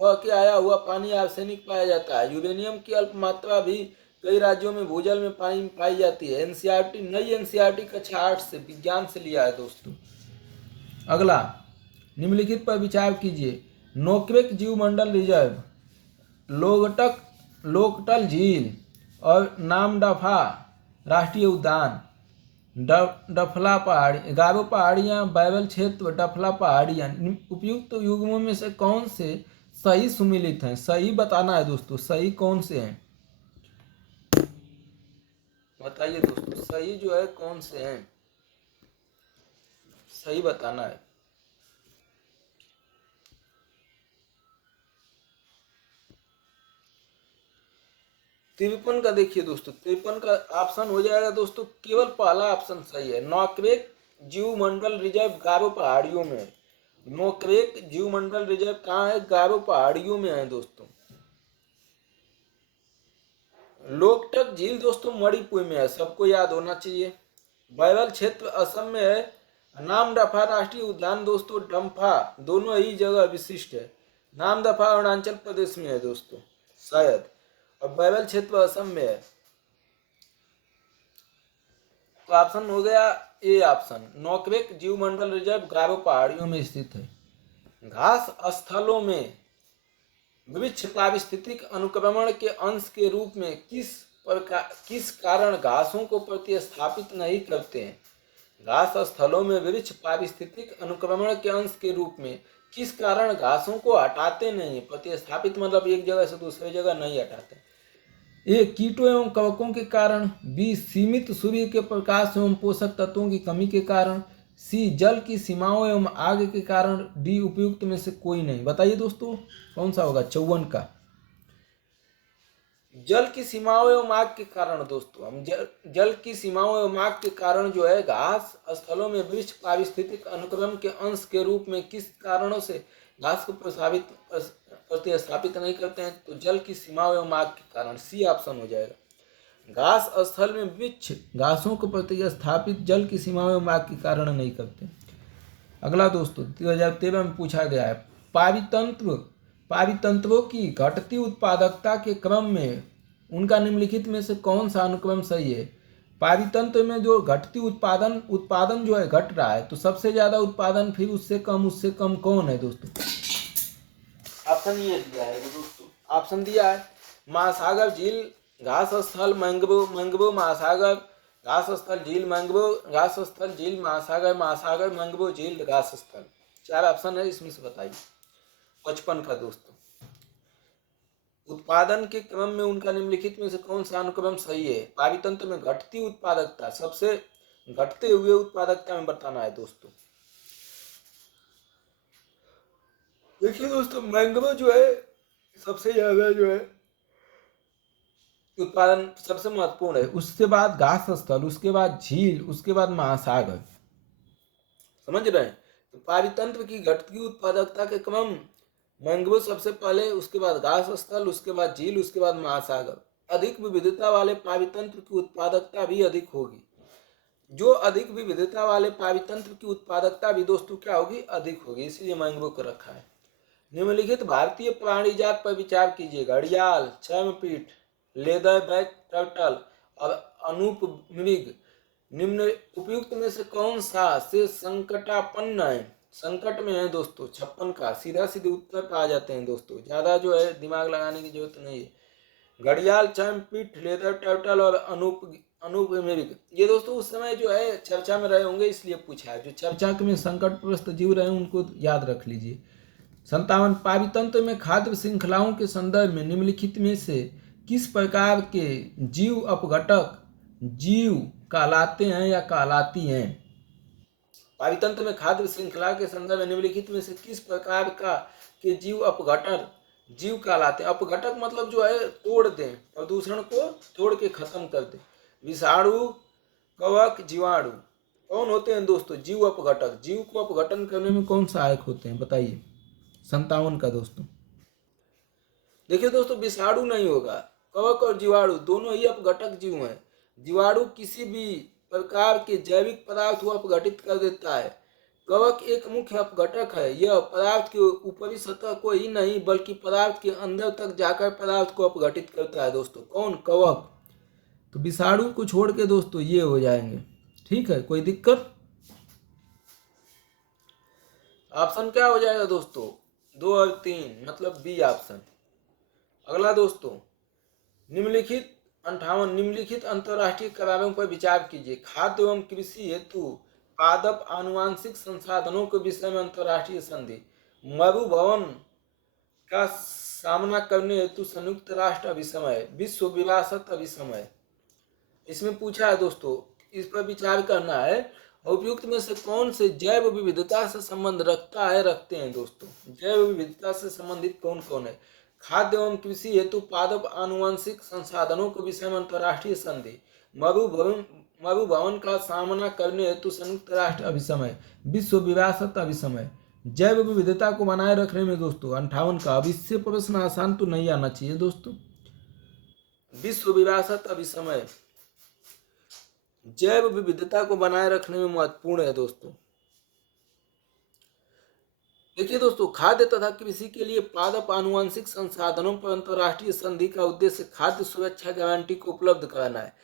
बह के आया हुआ पानी आर्सेनिक पाया जाता है। यूरेनियम की अल्प मात्रा भी कई राज्यों में भूजल में पाई जाती है। एनसीईआरटी, नई एनसीईआरटी कक्षा 8 से विज्ञान से लिया है दोस्तों। अगला, निम्नलिखित पर विचार कीजिए। नोकरेक जीवमंडल रिजर्व, लोकटल झील और नामदफा राष्ट्रीय उद्यान, डफला पहाड़ी, गारो पहाड़ियाँ, बैरल क्षेत्र, डफला पहाड़ियाँ उपयुक्त युग्मों में से कौन से सही सुमिलित हैं? सही बताना है दोस्तों, सही कौन से हैं बताइए दोस्तों, सही जो है कौन से हैं, सही बताना है। तिरपन का देखिए दोस्तों, 53 का ऑप्शन हो जाएगा दोस्तों, केवल पहला ऑप्शन सही है। नोकरेक जीव मंडल रिजर्व गारो पहाड़ियों में, नोकरेक जीवमंडल रिजर्व कहाँ है? गारो पहाड़ियों में है दोस्तों। लोकटक झील दोस्तों मणिपुर में है, सबको याद होना चाहिए। बैरल क्षेत्र असम में है। नामदफा राष्ट्रीय उद्यान दोस्तों डम्फा दोनों ही जगह विशिष्ट है। नामदफा अरुणाचल प्रदेश में है दोस्तों शायद, और बैरल क्षेत्र असम में है। तो ऑप्शन हो गया ए ऑप्शन, नोकरेक जीवमंडल रिजर्व गारो पहाड़ियों में स्थित है। घास स्थलों में वृक्ष पारिस्थितिक अनुक्रमण के अंश के रूप में किस कारण घासों को प्रतिस्थापित नहीं करते हैं? घास स्थलों में वृक्ष पारिस्थितिक अनुक्रमण के अंश के रूप में किस कारण घासों को हटाते नहीं? प्रतिस्थापित मतलब एक जगह से दूसरी जगह नहीं हटाते। ए कीटों एवं कवकों के कारण, बी सीमित सूर्य के प्रकाश एवं पोषक तत्वों की कमी के कारण, सी जल की सीमाओं एवं आग के कारण, डी उपयुक्त में से कोई नहीं। बताइए दोस्तों कौन सा होगा 54 का? जल की सीमाओं एवं आग के कारण दोस्तों, हम जल की सीमाओं एवं आग के कारण जो है घास स्थलों में वृक्ष पारिस्थितिक अनुक्रम के अंश के रूप में किस कारणों से घास को प्रतिस्थापित नहीं करते हैं? तो जल की सीमाओं एवं आग के कारण, सी ऑप्शन हो जाएगा। घास स्थल में वृक्ष घासों को प्रतिस्थापित जल की सीमाओं एवं आग के कारण नहीं करते। अगला दोस्तों 2013 में पूछा गया है, पारितंत्रों की घटती उत्पादकता के क्रम में उनका निम्नलिखित में से कौन सा अनुक्रम सही है? पारितंत्र में जो घटती उत्पादन जो है घट रहा है, तो सबसे ज्यादा उत्पादन, फिर उससे कम कौन है दोस्तों? ऑप्शन ये दिया है दोस्तों, ऑप्शन दिया है महासागर झील घास स्थल मैंग्रोव महासागर घास स्थल झील मैंग्रोव घास स्थल झील महासागर मैंग्रोव झील घास स्थल। 4 ऑप्शन है, इसमें से बताइए। 55 का दोस्तों, उत्पादन के क्रम में उनका निम्नलिखित में से कौन सा अनुक्रम सही है? पारितंत्र में घटती उत्पादकता, सबसे घटते हुए उत्पादकता में बताना है दोस्तों। देखिए दोस्तों, मैंग्रोव जो है सबसे ज्यादा जो है उत्पादन सबसे महत्वपूर्ण है, उसके बाद घास स्थल, उसके बाद झील, उसके बाद महासागर। समझ रहे हैं? तो पारितंत्र की घटती उत्पादकता के क्रम, मैंग्रोव सबसे पहले, उसके बाद घास स्थल, उसके बाद झील, उसके बाद महासागर। अधिक विविधता वाले पारितंत्र की उत्पादकता भी अधिक होगी। जो अधिक विविधता वाले पारितंत्र की उत्पादकता भी दोस्तों क्या होगी? अधिक होगी, इसलिए मैंग्रोव को रखा है। निम्नलिखित भारतीय प्राणी जात पर विचार कीजिए। घड़ियाल, चर्मपीठ, लेदरबैक टर्टल और अनूप मृग निम्न उपयुक्त में से कौन सा से संकटापन्न है? संकट में है दोस्तों। 56 का सीधा सीधे उत्तर पे आ जाते हैं दोस्तों, ज्यादा जो है दिमाग लगाने की जरूरत नहीं है। घड़ियाल, चर्मपीठ, लेदर टर्टल और अनूप मृग, ये दोस्तों उस समय जो है चर्चा में रहे होंगे, इसलिए पूछा है। जो चर्चा में संकटग्रस्त जीव रहे उनको याद रख लीजिए। 57, पारितंत्र में खाद्य श्रृंखलाओं के संदर्भ में निम्नलिखित में से किस प्रकार के जीव अपघटक जीव कहलाते हैं या कहलाती हैं? पारितंत्र में खाद्य श्रृंखला के संदर्भ में निम्नलिखित में से किस प्रकार का के जीव अपघटक जीव कहलाते हैं? अपघटक मतलब जो है तोड़ दें, प्रदूषण को तोड़ के खत्म कर दें। विषाणु, कवक, जीवाणु कौन होते हैं दोस्तों? जीव अपघटक। जीव को अपघटन करने में कौन सहायक होते हैं? बताइए। 57 का दोस्तों, देखिए दोस्तों, विषाणु नहीं होगा, कवक और जीवाणु दोनों ही अपघटक जीव हैं। जीवाणु किसी भी प्रकार के जैविक पदार्थ को अपघटित कर देता है। कवक एक मुख्य अपघटक है, यह पदार्थ के ऊपरी सतह को ही नहीं बल्कि पदार्थ के अंदर तक जाकर पदार्थ को अपघटित करता है दोस्तों। कौन? कवक। तो विषाणु को छोड़ के दोस्तों ये हो जाएंगे। ठीक है, कोई दिक्कत? ऑप्शन क्या हो जाएगा दोस्तों? 2 और 3 मतलब बी ऑप्शन। अगला दोस्तों, निम्नलिखित 58 निम्नलिखित अंतरराष्ट्रीय करारों पर विचार कीजिए। खाद्य एवं कृषि हेतु पादप आनुवांशिक संसाधनों के विषय में अंतरराष्ट्रीय संधि। मरुभवन का सामना करने हेतु संयुक्त राष्ट्र अभिसमय, विश्व विरासत अभिसमय। इसमें पूछा है दोस्तों, इस पर विचार करना है। उपयुक्त में से कौन से जैव विविधता से संबंध रखते हैं दोस्तों? जैव विविधता से संबंधित कौन कौन है? खाद्य एवं कृषि हेतु पादप आनुवंशिक संसाधनों के विषय में अंतरराष्ट्रीय संधि, मरुभवन का सामना करने हेतु संयुक्त राष्ट्र अभिसमय, विश्व विरासत अभिसमय। जैव विविधता को बनाए रखने में दोस्तों 58 का। अब इससे प्रश्न आसान तो नहीं आना चाहिए दोस्तों। विश्व विरासत अभिसमय जैव विविधता को बनाए रखने में महत्वपूर्ण है दोस्तों। देखिए दोस्तों, खाद्य तथा कृषि के लिए पादप आनुवंशिक संसाधनों पर अंतर्राष्ट्रीय संधि का उद्देश्य खाद्य सुरक्षा गारंटी को उपलब्ध कराना है।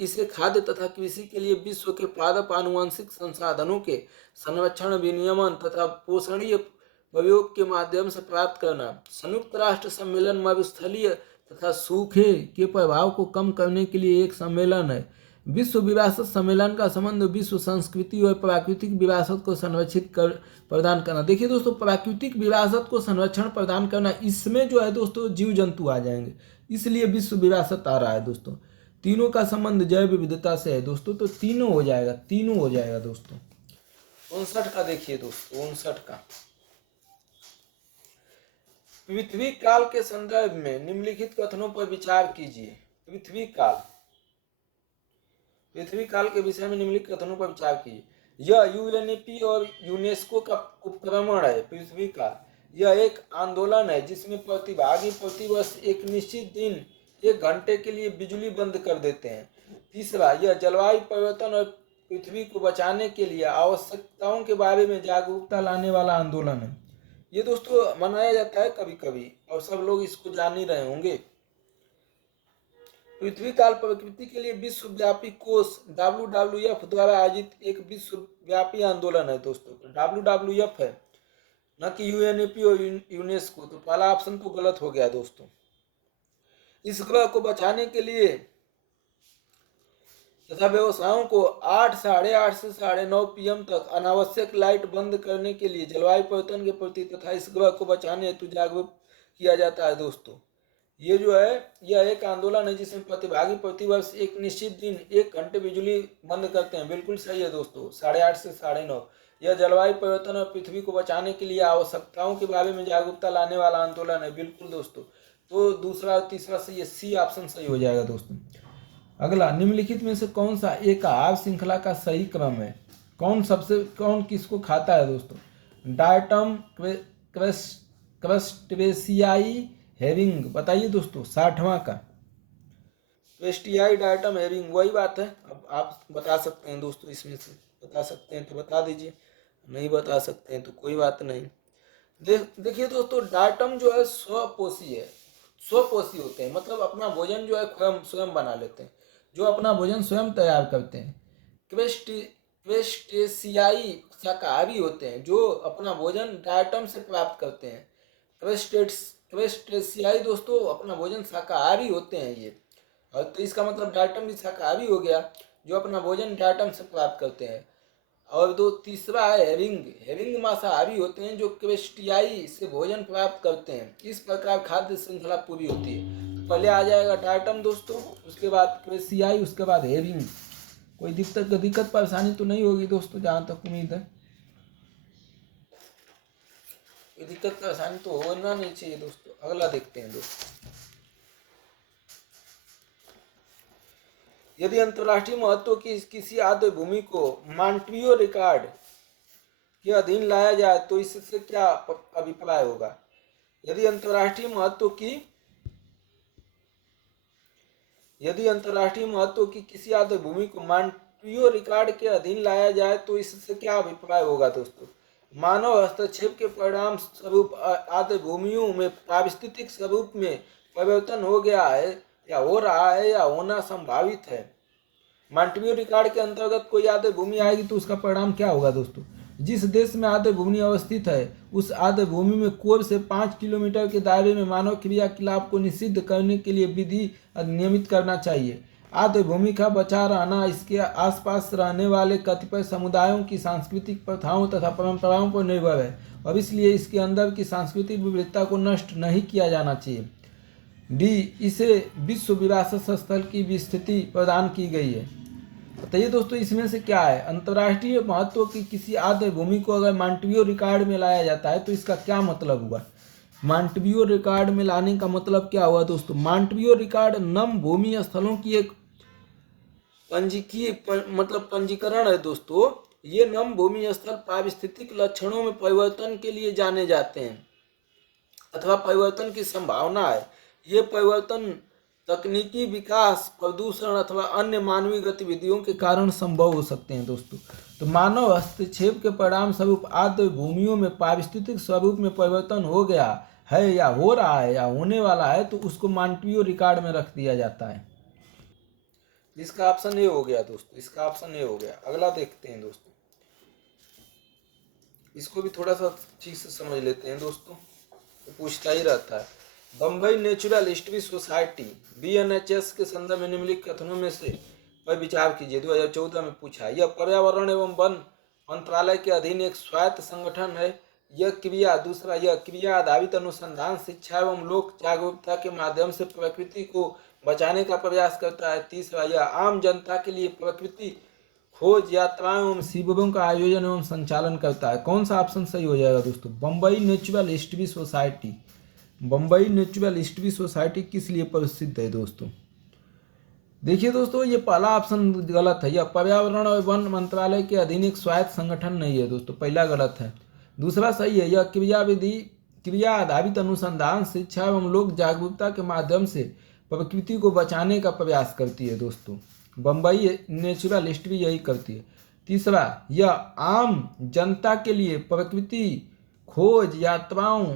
इसे खाद्य तथा कृषि के लिए विश्व के पादप आनुवंशिक संसाधनों के संरक्षण, विनियमन तथा पोषणीय उपयोग के माध्यम से प्राप्त करना। संयुक्त राष्ट्र सम्मेलन मरुस्थलीय तथा सूखे के प्रभाव को कम करने के लिए एक सम्मेलन है। विश्व विरासत सम्मेलन का संबंध विश्व संस्कृति और प्राकृतिक विरासत को संरक्षित कर प्रदान करना। देखिए दोस्तों, प्राकृतिक विरासत को संरक्षण प्रदान करना, इसमें जो है दोस्तों जीव जंतु आ जाएंगे, इसलिए विश्व विरासत आ रहा है दोस्तों। तीनों का संबंध जैव विविधता से है दोस्तों, तो तीनों हो जाएगा दोस्तों। 59 का देखिए दोस्तों, 59 का पृथ्वी काल के संदर्भ में निम्नलिखित कथनों पर विचार कीजिए। पृथ्वी काल के विषय में निम्नलिखित कथनों पर विचार कीजिए। यह यूएनईपी और यूनेस्को का उपक्रमण है। पृथ्वी काल यह एक आंदोलन है जिसमें प्रतिभागी प्रतिवर्ष एक निश्चित दिन 1 घंटे के लिए बिजली बंद कर देते हैं। तीसरा, यह जलवायु परिवर्तन और पृथ्वी को बचाने के लिए आवश्यकताओं के बारे में जागरूकता लाने वाला आंदोलन है। ये दोस्तों मनाया जाता है कभी कभी, और सब लोग इसको जान ही रहे होंगे। पृथ्वी काल प्रकृति के लिए विश्वव्यापी कोष WWF द्वारा आयोजित एक विश्वव्यापी आंदोलन है दोस्तों। WWF है, न कि यूएनईपी और यूनेस्को। तो पहला ऑप्शन तो गलत हो गया दोस्तों। इस ग्रह को बचाने के लिए तथा व्यवसायों को 8, 8:30 से 9:30 PM तक अनावश्यक लाइट बंद करने के लिए जलवायु परिवर्तन के प्रति तथा इस ग्रह को बचाने हेतु जागरूक किया जाता है दोस्तों। ये जो है, यह एक आंदोलन है जिसमें प्रतिभागी प्रतिवर्ष एक निश्चित दिन 1 घंटे बिजली बंद करते हैं। बिल्कुल सही है दोस्तों, 8:30 से 9:30। यह जलवायु परिवर्तन और पृथ्वी को बचाने के लिए आवश्यकताओं के बारे में जागरूकता लाने वाला आंदोलन है। बिल्कुल दोस्तों, तो दूसरा और तीसरा से ये सी ऑप्शन सही हो जाएगा दोस्तों। अगला, निम्नलिखित में से कौन सा एक आहार श्रृंखला का सही क्रम है? कौन किसको खाता है दोस्तों? डायटम, क्रस्टेशियाई, हेरिंग। बताइए दोस्तों, 60वां का क्रस्टेशियाई, डायटम, हेरिंग, वही बात है। अब आप बता सकते हैं दोस्तों, इसमें से बता सकते हैं तो बता दीजिए, नहीं बता सकते हैं तो कोई बात नहीं। देखिए दोस्तों, डायटम जो है स्वपोषी है, स्वपोषी होते हैं, मतलब अपना भोजन जो है स्वयं बना लेते हैं, जो अपना भोजन स्वयं तैयार करते हैं। क्रस्टेशियाई शाकाहारी होते हैं, जो अपना भोजन डायटम से प्राप्त करते हैं। क्रस्टेशियाई दोस्तों अपना भोजन शाकाहारी होते हैं ये, और तो इसका मतलब डायटम भी शाकाहारी हो गया, जो अपना भोजन डायटम से प्राप्त करते हैं। और तीसरा है हेरिंग मांसाहारी होते हैं, जो क्रस्टेशियाई से भोजन प्राप्त करते हैं। इस प्रकार खाद्य श्रृंखला पूरी होती है। तो पहले आ जाएगा डायटम दोस्तों, उसके बाद क्रस्टेशियाई, उसके बाद हेरिंग। कोई दिक्कत परेशानी तो नहीं होगी दोस्तों, जहाँ तक उम्मीद है। कोई दिक्कत परेशानी तो होना नहीं चाहिए दोस्तों। अगला देखते हैं दोस्तों, यदि अंतर्राष्ट्रीय महत्व की किसी आद्य भूमि को मॉन्ट्रियो रिकॉर्ड के अधीन लाया जाए तो इससे क्या अभिप्राय होगा? यदि अंतर्राष्ट्रीय महत्व की किसी आद्य भूमि को मॉन्ट्रियो रिकॉर्ड के अधीन लाया जाए तो इससे क्या अभिप्राय होगा दोस्तों? मानव हस्तक्षेप के परिणाम स्वरूप आद्य भूमियों में पारिस्थितिक स्वरूप में परिवर्तन हो गया है, या हो रहा है, या होना संभावित है। मॉन्ट्रियो रिकॉर्ड के अंतर्गत कोई आद्य भूमि आएगी तो उसका परिणाम क्या होगा दोस्तों? जिस देश में आद्य भूमि अवस्थित है, उस आद्य भूमि में कोर से 5 किलोमीटर के दायरे में मानव क्रियाकलाप को निषिद्ध करने के लिए विधि नियमित करना चाहिए। आद्य भूमि का बचा रहना इसके आसपास रहने वाले कतिपय समुदायों की सांस्कृतिक प्रथाओं तथा परंपराओं पर निर्भर है, और इसलिए इसके अंदर की सांस्कृतिक विविधता को नष्ट नहीं किया जाना चाहिए। डी, इसे विश्व विरासत स्थल की विस्तृति प्रदान की गई है। बताइए दोस्तों, इसमें से क्या है? अंतर्राष्ट्रीय महत्व की किसी आद्य भूमि को अगर मॉन्ट्रियो रिकॉर्ड में लाया जाता है तो इसका क्या मतलब हुआ? मॉन्ट्रियो रिकॉर्ड में लाने का मतलब क्या हुआ दोस्तों? मॉन्ट्रियो रिकॉर्ड नम भूमि स्थलों की एक पंजीकरण है दोस्तों। ये नम भूमि स्थल पारिस्थितिक लक्षणों में परिवर्तन के लिए जाने जाते हैं अथवा परिवर्तन की संभावना है। ये परिवर्तन तकनीकी विकास, प्रदूषण अथवा अन्य मानवीय गतिविधियों के कारण संभव हो सकते हैं दोस्तों। तो मानव हस्तक्षेप के परिणाम स्वरूप आर्द्र भूमियों में पारिस्थितिक स्वरूप में परिवर्तन हो गया है या हो रहा है या होने वाला है तो उसको मॉन्ट्रियो रिकॉर्ड में रख दिया जाता है। इसका ऑप्शन ए हो गया दोस्तों, इसका ऑप्शन ए हो गया। अगला देखते हैं दोस्तों, इसको भी थोड़ा सा ठीक से समझ लेते हैं दोस्तों, तो पूछता ही रहता है। Bombay natural history society BNHS के संदर्भ में निम्नलिखित कथनों में से पर विचार कीजिए। 2014 में पूछा। यह पर्यावरण एवं वन मंत्रालय के अधीन एक स्वायत्त संगठन है। यह क्रिया, दूसरा, यह क्रिया आधारित अनुसंधान, शिक्षा एवं लोक जागरूकता के माध्यम से प्रकृति को बचाने का प्रयास करता है। तीसरा, यह आम जनता के लिए प्रकृति खोज यात्राएं एवं शिविरों का आयोजन एवं संचालन करता है। कौन सा ऑप्शन सही हो जाएगा दोस्तों? Bombay natural history society. Bombay natural history society किस लिए प्रसिद्ध है दोस्तों? देखिए दोस्तों, ये पहला ऑप्शन गलत है। यह पर्यावरण और वन मंत्रालय के अधीन एक स्वायत्त संगठन नहीं है दोस्तों, पहला गलत है। दूसरा सही है। यह क्रिया आधारित अनुसंधान, शिक्षा एवं लोक जागरूकता के माध्यम से प्रकृति को बचाने का प्रयास करती है दोस्तों। बम्बई नेचुरल हिस्ट्री यही करती है। तीसरा, यह आम जनता के लिए प्रकृति खोज यात्राओं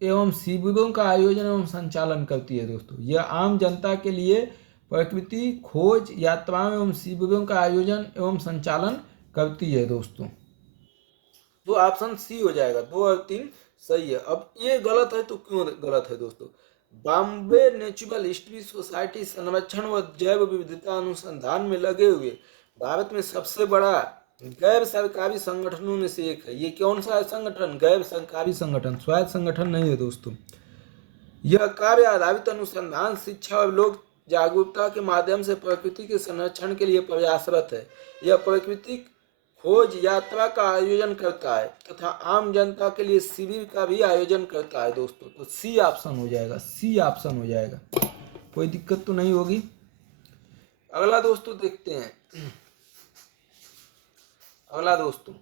एवं शिविरों का आयोजन एवं संचालन करती है दोस्तों। यह आम जनता के लिए प्रकृति खोज यात्राओं एवं शिविरों का आयोजन एवं संचालन करती है दोस्तों। तो ऑप्शन सी हो जाएगा। 2 और 3 सही है। अब ये गलत है तो क्यों गलत है दोस्तों? बॉम्बे नेचुरल हिस्ट्री सोसाइटी संरक्षण व जैव विविधता अनुसंधान में लगे हुए भारत में सबसे बड़ा गैर सरकारी संगठनों में से एक है। ये कौन सा संगठन? गैर सरकारी संगठन, स्वायत्त संगठन नहीं है दोस्तों। यह कार्य आधारित अनुसंधान, शिक्षा और लोक जागरूकता के माध्यम से प्रकृति के संरक्षण के लिए प्रयासरत है। यह प्राकृतिक खोज यात्रा का आयोजन करता है तथा आम जनता के लिए शिविर का भी आयोजन करता है दोस्तों। तो सी ऑप्शन हो जाएगा, सी ऑप्शन हो जाएगा, कोई दिक्कत तो नहीं होगी। अगला दोस्तों देखते हैं। अगला दोस्तों,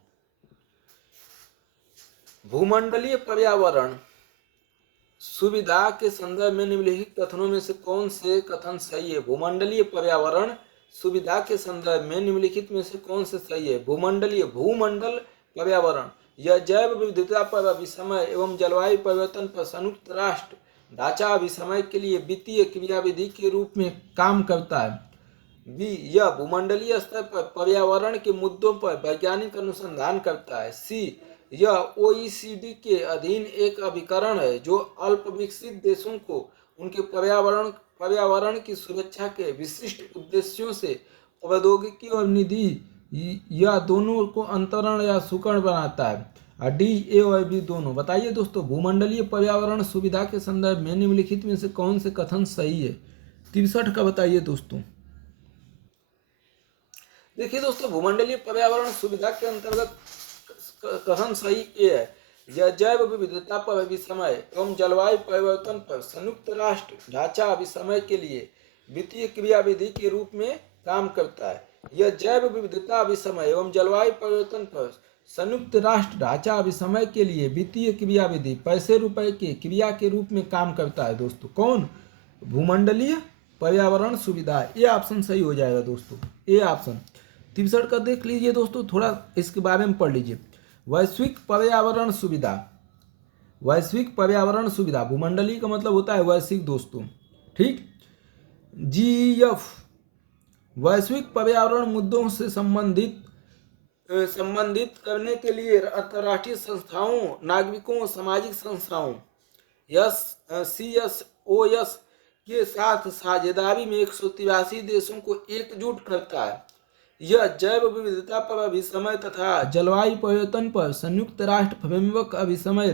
भूमंडलीय पर्यावरण सुविधा के संदर्भ में निम्नलिखित कथनों में से कौन से कथन सही है? भूमंडलीय पर्यावरण सुविधा के संदर्भ में निम्नलिखित में से कौन से सही है? भूमंडल पर्यावरण यह जैव विविधता पर अभिसमय एवं जलवायु परिवर्तन पर संयुक्त राष्ट्र ढांचा अभिसमय के लिए वित्तीय क्रियाविधि के रूप में काम करता है। बी, यह भूमंडलीय स्तर पर पर्यावरण के मुद्दों पर वैज्ञानिक अनुसंधान करता है। सी, यह OECD के अधीन एक अभिकरण है जो अल्प विकसित देशों को उनके पर्यावरण की सुरक्षा के विशिष्ट उद्देश्यों से प्रौद्योगिकी और निधि या दोनों को अंतरण या सुकर्ण बनाता है। डी, ए और बी दोनों। बताइए दोस्तों, भूमंडलीय पर्यावरण सुविधा के संदर्भ में निम्नलिखित में से कौन से कथन सही है? 63 का बताइए दोस्तों। देखिए दोस्तों, भूमंडलीय पर्यावरण सुविधा के अंतर्गत कथन सही ए है। यह जैव विविधता पर अभिसमय एवं जलवायु परिवर्तन पर संयुक्त राष्ट्र ढांचा अभिसमय के लिए वित्तीय क्रियाविधि के रूप में काम करता है। यह जैव विविधता अभिसमय एवं जलवायु परिवर्तन पर संयुक्त राष्ट्र ढांचा अभिसमय के लिए वित्तीय क्रियाविधि, पैसे रुपए के क्रिया के रूप में काम करता है दोस्तों। कौन? भूमंडलीय पर्यावरण सुविधा। ये ऑप्शन सही हो जाएगा दोस्तों, ए ऑप्शन। 63 का देख लीजिए दोस्तों, थोड़ा इसके बारे में पढ़ लीजिए। वैश्विक पर्यावरण सुविधा, वैश्विक पर्यावरण सुविधा, भूमंडलीय का मतलब होता है वैश्विक दोस्तों, ठीक। GEF वैश्विक पर्यावरण मुद्दों से संबंधित करने के लिए अंतर्राष्ट्रीय संस्थाओं, नागरिकों, सामाजिक संस्थाओं CSOS के साथ साझेदारी में 183 देशों को एकजुट करता है। यह जैव विविधता पर अभिसमय तथा जलवायु परिवर्तन पर संयुक्त राष्ट्र फ्रेमवर्क अभिसमय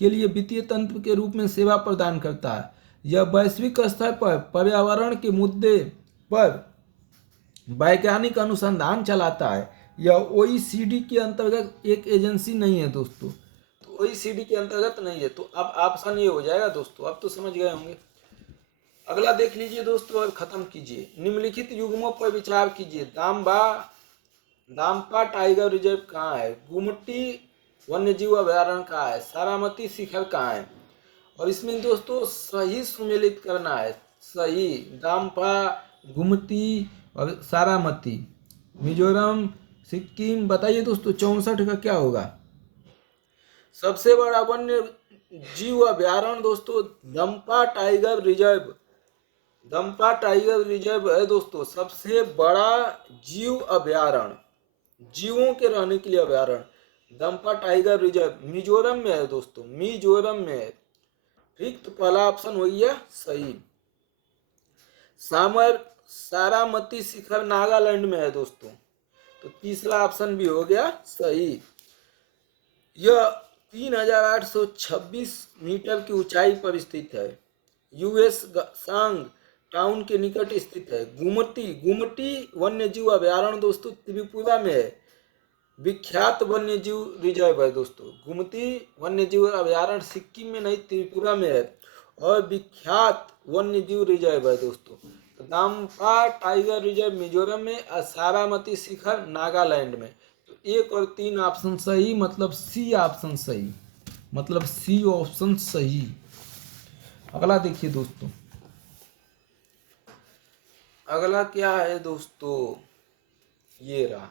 के लिए वित्तीय तंत्र के रूप में सेवा प्रदान करता है। यह वैश्विक स्तर पर पर्यावरण के मुद्दे पर वैज्ञानिक अनुसंधान चलाता है। यह OECD के अंतर्गत एक एजेंसी नहीं है दोस्तों, तो OECD के अंतर्गत नहीं है। तो अब ऑप्शन ये हो जाएगा दोस्तों, अब तो समझ गए होंगे। अगला देख लीजिए दोस्तों और खत्म कीजिए। निम्नलिखित युग्मों पर विचार कीजिए। दामपा टाइगर रिजर्व कहाँ है, गुमटी वन्य जीव अभयारण्य कहाँ है, सारामती शिखर कहाँ है। और इसमें दोस्तों सही सुमेलित करना है, सही। दामपा, गुमती और सारामती, मिजोरम, सिक्किम। बताइए दोस्तों 64 का क्या होगा। सबसे बड़ा वन्य जीव अभयारण्य दोस्तों Dampa tiger reserve, Dampa tiger reserve है दोस्तों सबसे बड़ा जीव अभयारण्य, जीवों के रहने के लिए अभयारण्य। दंपा टाइगर रिजर्व मिजोरम में है दोस्तों, मिजोरम में है। ठीक, तो पहला ऑप्शन हो गया सही। सामर सारामती शिखर नागालैंड में है दोस्तों, तो तीसरा ऑप्शन भी हो गया सही। यह 3826 मीटर की ऊंचाई पर स्थित है, यूएस सांग टाउन के निकट स्थित है। गुमटी, गुमटी वन्य जीव अभयारण्य दोस्तों त्रिपुरा में है, विख्यात वन्य जीव रिजर्व है दोस्तों। गुमती वन्य जीव अभयारण्य सिक्किम में नहीं, त्रिपुरा में है और विख्यात वन्य जीव रिजर्व है दोस्तों। तो दामपा टाइगर रिजर्व मिजोरम में और सारामती शिखर नागालैंड में। तो 1 और 3 ऑप्शन सही, मतलब सी ऑप्शन सही, मतलब सी ऑप्शन सही। अगला देखिए दोस्तों, अगला क्या है दोस्तों, ये रहा।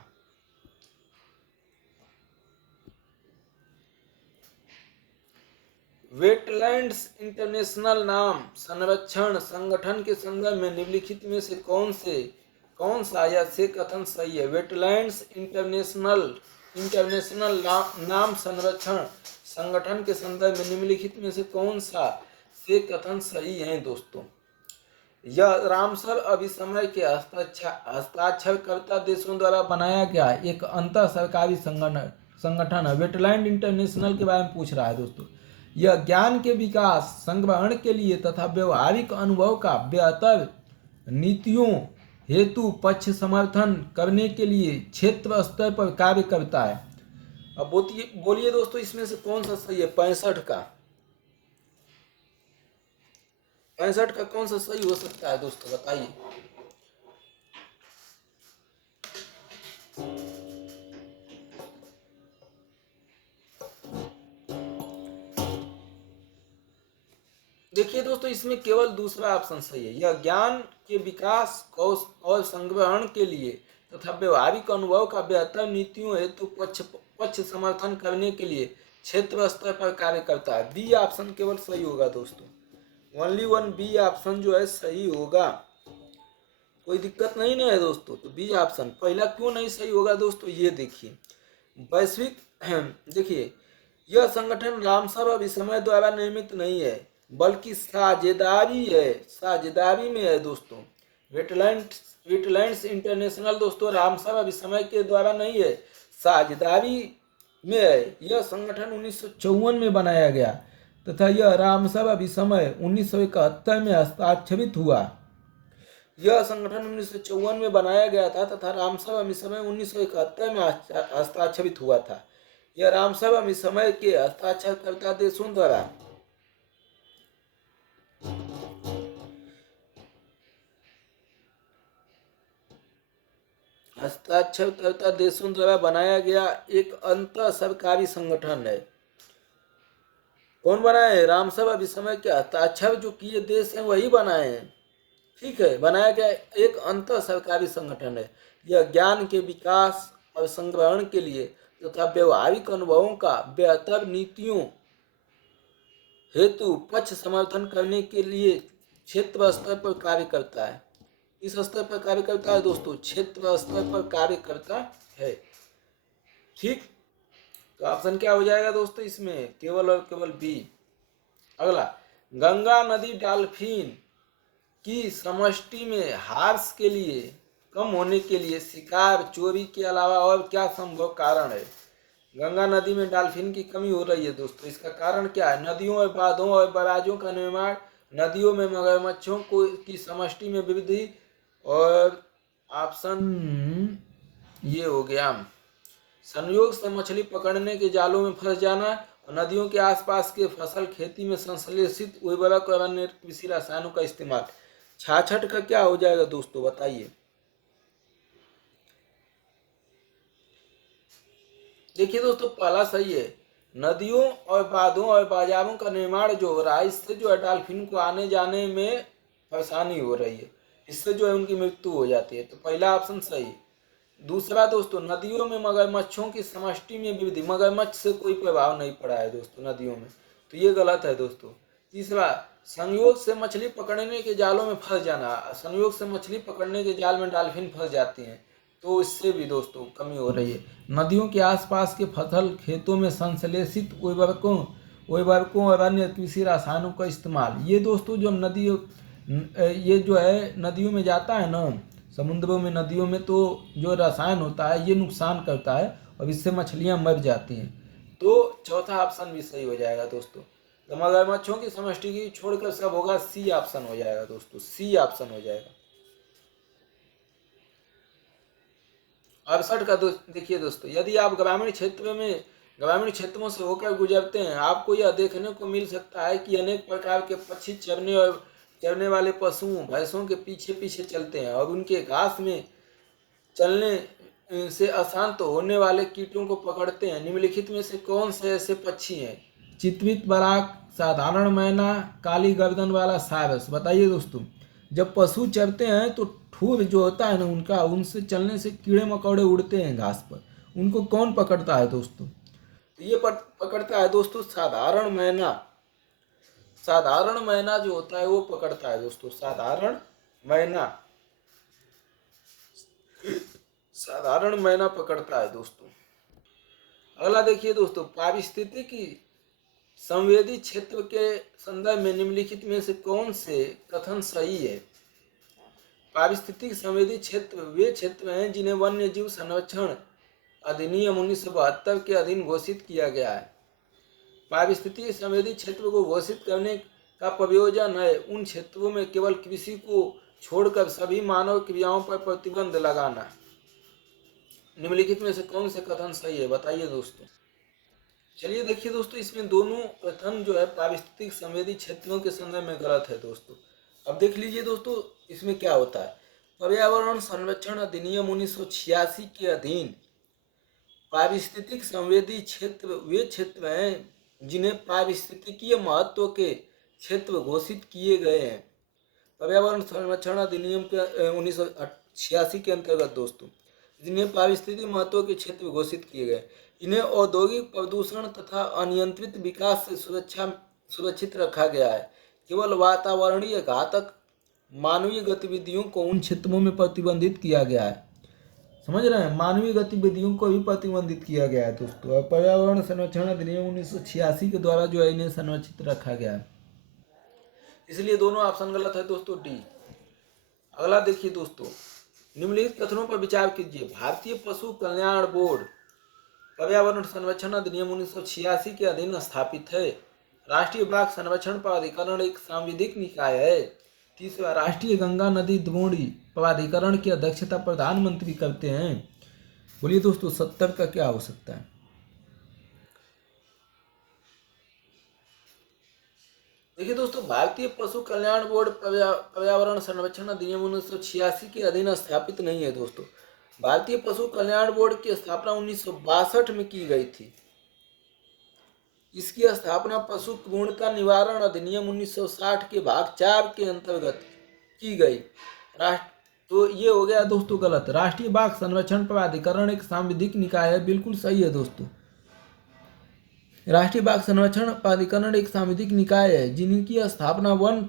वेटलैंड्स इंटरनेशनल नाम संरक्षण संगठन के संदर्भ में निम्नलिखित में से कौन सा या से कथन सही है। वेटलैंड्स इंटरनेशनल नाम संरक्षण संगठन के संदर्भ में निम्नलिखित में से कौन सा से कथन सही है दोस्तों। यह रामसर अभिसमय के हस्ताक्षरकर्ता देशों द्वारा बनाया गया एक अंतर सरकारी संगठन है। वेटलैंड इंटरनेशनल के बारे में पूछ रहा है दोस्तों। यह ज्ञान के विकास संग्रहण के लिए तथा व्यवहारिक अनुभव का बेहतर नीतियों हेतु पक्ष समर्थन करने के लिए क्षेत्र स्तर पर कार्य करता है। अब बोलिए दोस्तों इसमें से कौन सा सही है। 65 का, 65 का कौन सा सही हो सकता है दोस्तों, बताइए। देखिए दोस्तों इसमें केवल दूसरा ऑप्शन सही है। यह ज्ञान के विकास और संग्रहण के लिए तथा व्यवहारिक अनुभव का बेहतर नीतियों हेतु पक्ष समर्थन करने के लिए क्षेत्र स्तर पर कार्य करता है। बी ऑप्शन केवल सही होगा दोस्तों, ओनली वन बी ऑप्शन जो है सही होगा, कोई दिक्कत नहीं ना है दोस्तों। तो बी ऑप्शन, पहला क्यों नहीं सही होगा दोस्तों, ये देखिए। वैश्विक देखिए, यह संगठन रामसर अभिसमय द्वारा निर्मित नहीं है बल्कि साझेदारी है, साझेदारी में है दोस्तों। वेटलैंड्स इंटरनेशनल दोस्तों रामसर अभिसमय के द्वारा नहीं है, साझेदारी में है। यह संगठन 1954 में बनाया गया तथा यह रामसर अभिसमय 1971 में हस्ताक्षरित हुआ। यह संगठन 1954 में बनाया गया था तथा रामसर अभिसमय 1971 में हस्ताक्षरित हुआ था। यह रामसर अभिसमय के हस्ताक्षरकर्ता देशों द्वारा बनाया गया एक अंतर सरकारी संगठन है। कौन बनाए हैं, रामसर अभिसमय के हस्ताक्षर जो किए देश हैं वही बनाए हैं। ठीक है, बनाया गया एक अंतर सरकारी संगठन है। यह ज्ञान के विकास और संग्रहण के लिए तथा व्यवहारिक अनुभवों का बेहतर नीतियों हेतु पक्ष समर्थन करने के लिए क्षेत्र स्तर पर कार्य करता है। इस स्तर पर कार्य करता है दोस्तों, क्षेत्र स्तर पर कार्य करता है। ठीक, तो ऑप्शन क्या हो जाएगा दोस्तों इसमें, केवल और केवल बी। अगला, गंगा नदी डॉल्फिन की समष्टि में हार्स के लिए कम होने के लिए शिकार चोरी के अलावा और क्या संभव कारण है। गंगा नदी में डॉल्फिन की कमी हो रही है दोस्तों, इसका कारण क्या है। नदियों और बांधों और बराजों का निर्माण, नदियों में मगरमच्छों को की समष्टि में वृद्धि, और ऑप्शन ये हो गया संयोग से मछली पकड़ने के जालों में फंस जाना, और नदियों के आसपास के फसल खेती में संश्लेषित उर्वरक और अन्य कृषि रसायनों का इस्तेमाल। 66 का क्या हो जाएगा दोस्तों, बताइए। देखिए दोस्तों, पहला सही है। नदियों और बांधों और बाजारों का निर्माण जो हो रहा है, इससे जो है डॉल्फिन को आने जाने में परेशानी हो रही है, इससे जो है उनकी मृत्यु हो जाती है। तो पहला ऑप्शन सही है। दूसरा दोस्तों, नदियों में मगरमच्छों की समष्टि में वृद्धि, मगरमच्छ से कोई प्रभाव नहीं पड़ा है दोस्तों नदियों में, तो ये गलत है दोस्तों। तीसरा, संयोग से मछली पकड़ने के जालों में फंस जाना, संयोग से मछली पकड़ने के जाल में डॉल्फिन फंस जाती हैं, तो इससे भी दोस्तों कमी हो रही है। नदियों के आसपास के फसल खेतों में संश्लेषित उर्वरकों और अन्य कृषि रसायनों का इस्तेमाल, ये दोस्तों जो नदी ये जो है नदियों में जाता है ना, समुद्रों में नदियों में, तो जो रसायन होता है ये नुकसान करता है और इससे मछलियां मर जाती हैं। तो चौथा ऑप्शन भी सही हो जाएगा दोस्तों। तो मगरमच्छों की समष्टि की छोड़कर सब होगा, सी ऑप्शन हो जाएगा दोस्तों, सी ऑप्शन हो जाएगा। 68 का देखिए दोस्तों, यदि आप ग्रामीण क्षेत्रों से होकर गुजरते हैं, आपको यह देखने को मिल सकता है कि अनेक प्रकार के पक्षी चरने वाले पशुओं भैंसों के पीछे पीछे चलते हैं और उनके घास में चलने से अशांत होने वाले कीटों को पकड़ते हैं। निम्नलिखित में से कौन से ऐसे पक्षी हैं? चितवित बराक, साधारण मैना, काली गर्दन वाला सारस। बताइए दोस्तों, जब पशु चरते हैं तो ठूर जो होता है ना उनका, उनसे चलने से कीड़े मकोड़े उड़ते हैं घास पर, उनको कौन पकड़ता है दोस्तों? तो ये पकड़ता है दोस्तों साधारण मैना। साधारण मैना जो होता है वो पकड़ता है दोस्तों, साधारण मैना, साधारण मैना पकड़ता है दोस्तों। अगला देखिए दोस्तों, पारिस्थितिकी संवेदी क्षेत्र के संदर्भ में निम्नलिखित में से कौन से कथन सही है? पारिस्थितिक संवेदी क्षेत्र वे क्षेत्र हैं जिन्हें वन्य जीव संरक्षण अधिनियम 1972 के अधीन घोषित किया गया है। पारिस्थितिक संवेदी क्षेत्र को घोषित करने का प्रयोजन है उन क्षेत्रों में केवल कृषि को छोड़कर सभी मानव क्रियाओं पर प्रतिबंध लगाना। निम्नलिखित में से कौन से कथन सही है? बताइए दोस्तों। चलिए देखिए दोस्तों, इसमें दोनों कथन जो है पारिस्थितिक संवेदी क्षेत्रों के संदर्भ में गलत है दोस्तों। अब देख लीजिए दोस्तों, इसमें क्या होता है। पर्यावरण संरक्षण अधिनियम 1986 के अधीन पारिस्थितिक संवेदी क्षेत्र वे क्षेत्र हैं जिन्हें पारिस्थितिकीय महत्व के क्षेत्र घोषित किए गए हैं। पर्यावरण संरक्षण अधिनियम के 1986 के अंतर्गत दोस्तों, जिन्हें पारिस्थितिक महत्व के क्षेत्र घोषित किए गए, इन्हें औद्योगिक प्रदूषण तथा अनियंत्रित विकास से सुरक्षित रखा गया है। केवल वातावरणीय घातक मानवीय गतिविधियों को उन क्षेत्रों में प्रतिबंधित किया गया है। समझ रहे हैं, मानवीय गतिविधियों को भी प्रतिबंधित किया गया है दोस्तों। और पर्यावरण संरक्षण अधिनियम 1986 के द्वारा जो है इन्हें संरक्षित रखा गया है, इसलिए दोनों ऑप्शन गलत है दोस्तों, डी। अगला देखिए दोस्तों, निम्नलिखित कथनों पर विचार कीजिए। भारतीय पशु कल्याण बोर्ड पर्यावरण संरक्षण अधिनियम 1986 के अधीन स्थापित है। राष्ट्रीय बाघ संरक्षण प्राधिकरण एक सांविधिक निकाय है। तीसरा, राष्ट्रीय गंगा नदी द्रोणी प्राधिकरण की अध्यक्षता प्रधानमंत्री करते हैं। बोलिए दोस्तों, 70 का क्या हो सकता है? देखिए दोस्तों, भारतीय पशु कल्याण बोर्ड पर्यावरण संरक्षण अधिनियम 1986 के अधीन स्थापित नहीं है दोस्तों। भारतीय पशु कल्याण बोर्ड की स्थापना 1962 में की गई थी। इसकी स्थापना पशु क्रूरता निवारण अधिनियम 1960 के भाग 4 के अंतर्गत की गई। तो ये हो गया दोस्तों गलत। राष्ट्रीय बाघ संरक्षण प्राधिकरण एक सांविधिक निकाय है, बिल्कुल सही है दोस्तों। राष्ट्रीय बाघ संरक्षण प्राधिकरण एक सांविधिक निकाय है जिनकी स्थापना वन